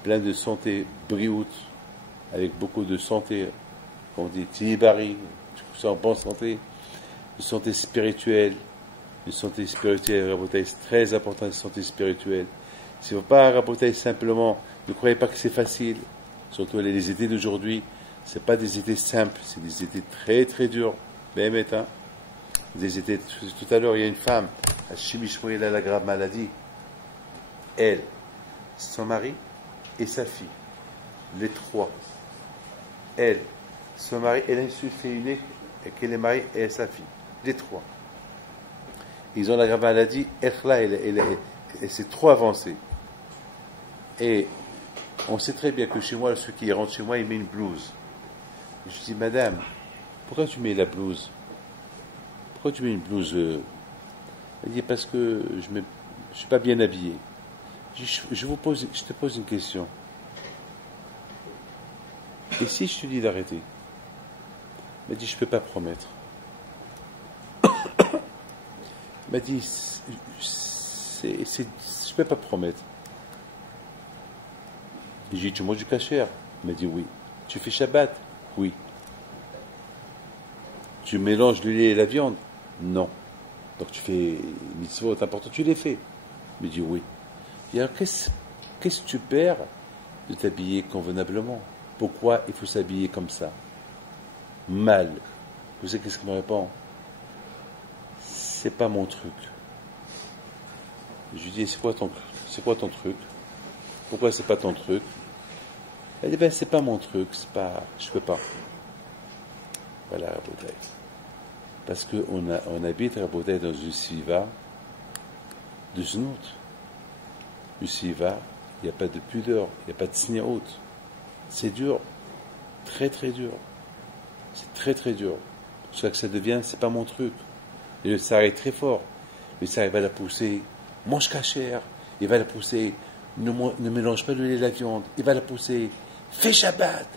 plein de santé, briout, avec beaucoup de santé, comme on dit, Tibari, tu es en bonne santé, une santé spirituelle. Une santé spirituelle, Rabotai, c'est très important, une santé spirituelle. Si vous ne pas raboter simplement, ne croyez pas que c'est facile. Surtout les étés d'aujourd'hui, ce n'est pas des étés simples, c'est des étés très très durs. Mais hein, des étés, tout à l'heure, il y a une femme, à Chimichmo, elle a la grave maladie. Elle, son mari et sa fille, les trois. Elle, son mari, elle a une seule fille unique, et qu'elle est mariée, et sa fille. Les trois. Ils ont la grave maladie, Echla, et c'est trop avancé. Et on sait très bien que chez moi, celui qui rentre chez moi, il met une blouse. Et je dis, madame, pourquoi tu mets la blouse? Pourquoi tu mets une blouse? Elle dit, parce que je ne suis pas bien habillé. Je dis, je te pose une question. Et si je te dis d'arrêter? Elle m'a dit, je ne peux pas promettre. Elle m'a dit, je ne peux pas promettre. J'ai dit, tu manges du kasher? Elle m'a dit, oui. Tu fais Shabbat? Oui. Tu mélanges le lait et la viande? Non. Donc tu fais mitzvot important, tu les fais? Elle m'a dit, oui. Et alors, qu'est-ce que tu perds de t'habiller convenablement? Pourquoi il faut s'habiller comme ça? Mal. Vous savez qu'est-ce qu'il me répond? C'est pas mon truc. Je lui dis, c'est quoi ton truc? Pourquoi c'est pas ton truc? Elle dit, ben c'est pas mon truc, je peux pas. Voilà, Rabotai. Parce qu'on habite, Rabotai, dans une siva de znout. Une siva, il n'y a pas de pudeur, il n'y a pas de tsniaout. C'est dur, très très dur. C'est très très dur. Ce que ça devient, c'est pas mon truc. Et le tsar est très fort. Le tsar, il va la pousser, mange kasher. Il va la pousser, ne mélange pas le lait et la viande. Il va la pousser, fais Shabbat.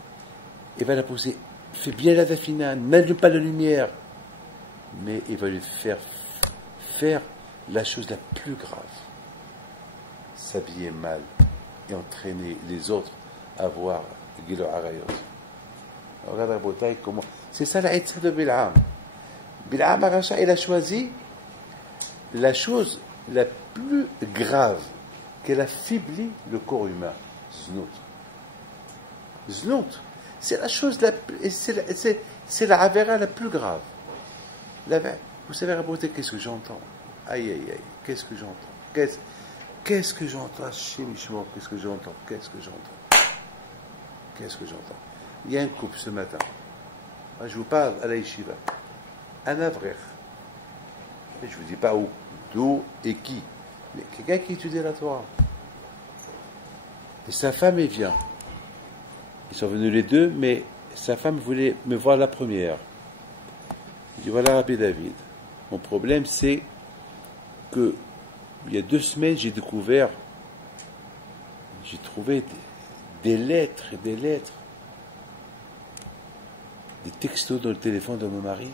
Il va la pousser, fais bien la dafina, n'allume pas la lumière. Mais il va lui faire la chose la plus grave. S'habiller mal et entraîner les autres à voir Gilo Arayot. Regarde Rabotai, comment... C'est ça la Etza de Bil'am. Bil'am Aracha, il a choisi la chose la plus grave qu'elle affaiblit le corps humain. Znout. Znout. C'est la chose c'est la avéra la plus grave. Vous savez, Rabotai, qu'est-ce que j'entends? Aïe, aïe, aïe, qu'est-ce que j'entends? Qu'est-ce que j'entends? Chimichement, qu'est-ce que j'entends? Qu'est-ce que j'entends? Il y a un couple ce matin. Moi, je vous parle à la yeshiva. Un avrer. Je ne vous dis pas où, d'où et qui. Mais quelqu'un qui étudie la Torah. Et sa femme, elle vient. Ils sont venus les deux, mais sa femme voulait me voir la première. Je dis, voilà, Rabbi David. Mon problème, c'est que il y a 2 semaines, j'ai trouvé des lettres et des lettres, des textos dans le téléphone de mon mari.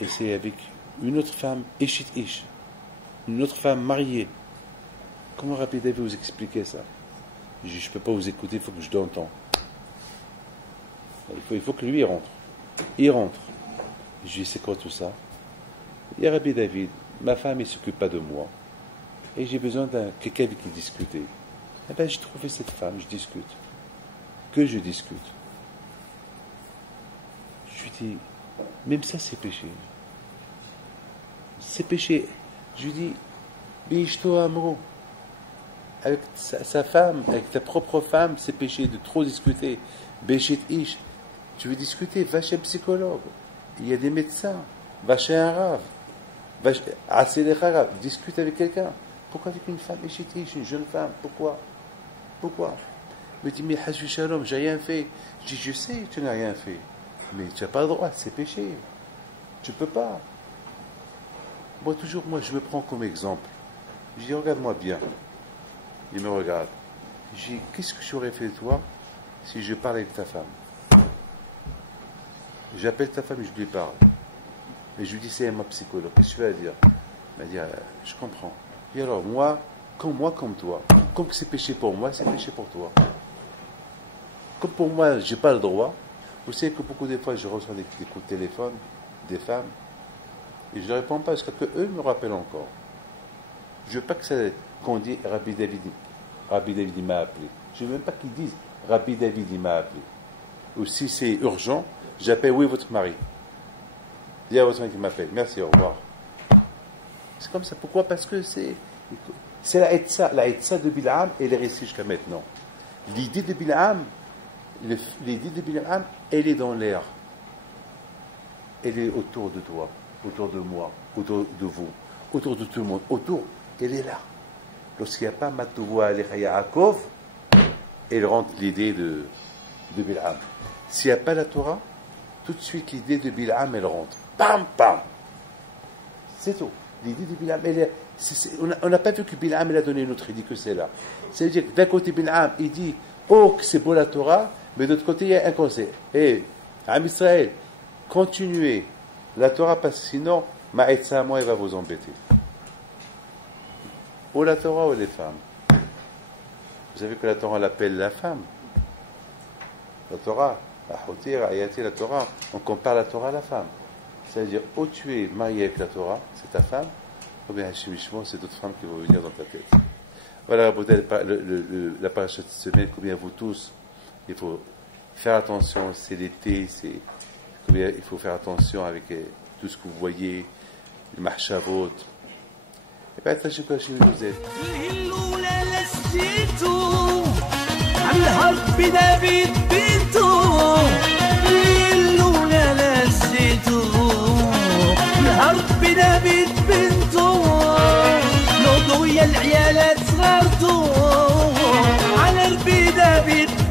Et c'est avec une autre femme, Ishit Ish, une autre femme mariée. Comment Rabbi David vous expliquer ça? Je dis, je ne peux pas vous écouter, il faut que je donne temps. Il faut que lui il rentre. Il rentre. Je lui dis, c'est quoi tout ça? Il y a Rabbi David, ma femme ne s'occupe pas de moi. Et j'ai besoin de quelqu'un avec qui discuter. Eh bien, j'ai trouvé cette femme, je discute. Que je discute. Je lui dis, même ça c'est péché. C'est péché. Je lui dis, Bishto Amro. Avec sa femme, avec ta propre femme, c'est péché de trop discuter. Béchit Ish. Tu veux discuter, va chez un psychologue. Il y a des médecins. Va chez un rave. Assez les rave. Discute avec quelqu'un. Pourquoi avec une femme échitiche, une jeune femme? Pourquoi? Il me dit, mais Hajj Shalom, j'ai rien fait. Je dis, je sais que tu n'as rien fait. Mais tu n'as pas le droit, c'est péché. Tu ne peux pas. Moi, je me prends comme exemple. Je dis, regarde-moi bien. Il me regarde. Je dis, qu'est-ce que tu aurais fait toi si je parlais avec ta femme? J'appelle ta femme et je lui parle. Et je lui dis, c'est ma psychologue. Qu'est-ce que tu vas dire? Elle m'a dit, je comprends. Et alors, moi comme toi. Comme c'est péché pour moi, c'est péché pour toi. Comme pour moi, je n'ai pas le droit. Vous savez que beaucoup de fois, je reçois des coups de téléphone des femmes et je ne réponds pas jusqu'à ce qu'eux me rappellent encore. Je ne veux pas qu'on dise Rabbi David m'a appelé. Je ne veux même pas qu'ils disent Rabbi David m'a appelé. Ou si c'est urgent, j'appelle oui votre mari. Dis à votre mari qui m'appelle. Merci, au revoir. C'est comme ça. Pourquoi? Parce que c'est la Hetza de Bil'am, elle est restée jusqu'à maintenant. L'idée de Bil'am, elle est dans l'air. Elle est autour de toi, autour de moi, autour de vous, autour de tout le monde. Elle est là. Lorsqu'il n'y a pas Matouva Alecha Yaakov, elle rentre l'idée de Bil'am. S'il n'y a pas la Torah, tout de suite l'idée de Bil'am, elle rentre. Pam, pam. C'est tout. L'idée de Bil'am, on n'a pas vu que Bil'am, elle a donné une autre idée que c'est là. C'est-à-dire que d'un côté, Bil'am, il dit, que c'est beau la Torah, mais de l'autre côté, il y a un conseil. Am Israël, continuez la Torah, parce que sinon, Ma'etza, moi, elle va vous embêter. Ou la Torah ou les femmes. Vous savez que la Torah l'appelle la femme. La Torah, la Torah, on compare la Torah à la femme. C'est-à-dire, ou tu es marié avec la Torah, c'est ta femme, ou bien Hashemishmo, c'est d'autres femmes qui vont venir dans ta tête. Voilà la paracha de cette semaine, combien vous tous, il faut faire attention, c'est l'été, combien il faut faire attention avec tout ce que vous voyez, les mahshavot. Et bien, attachez quoi chez vous êtes. العيالات صغرتو على ربي دافيد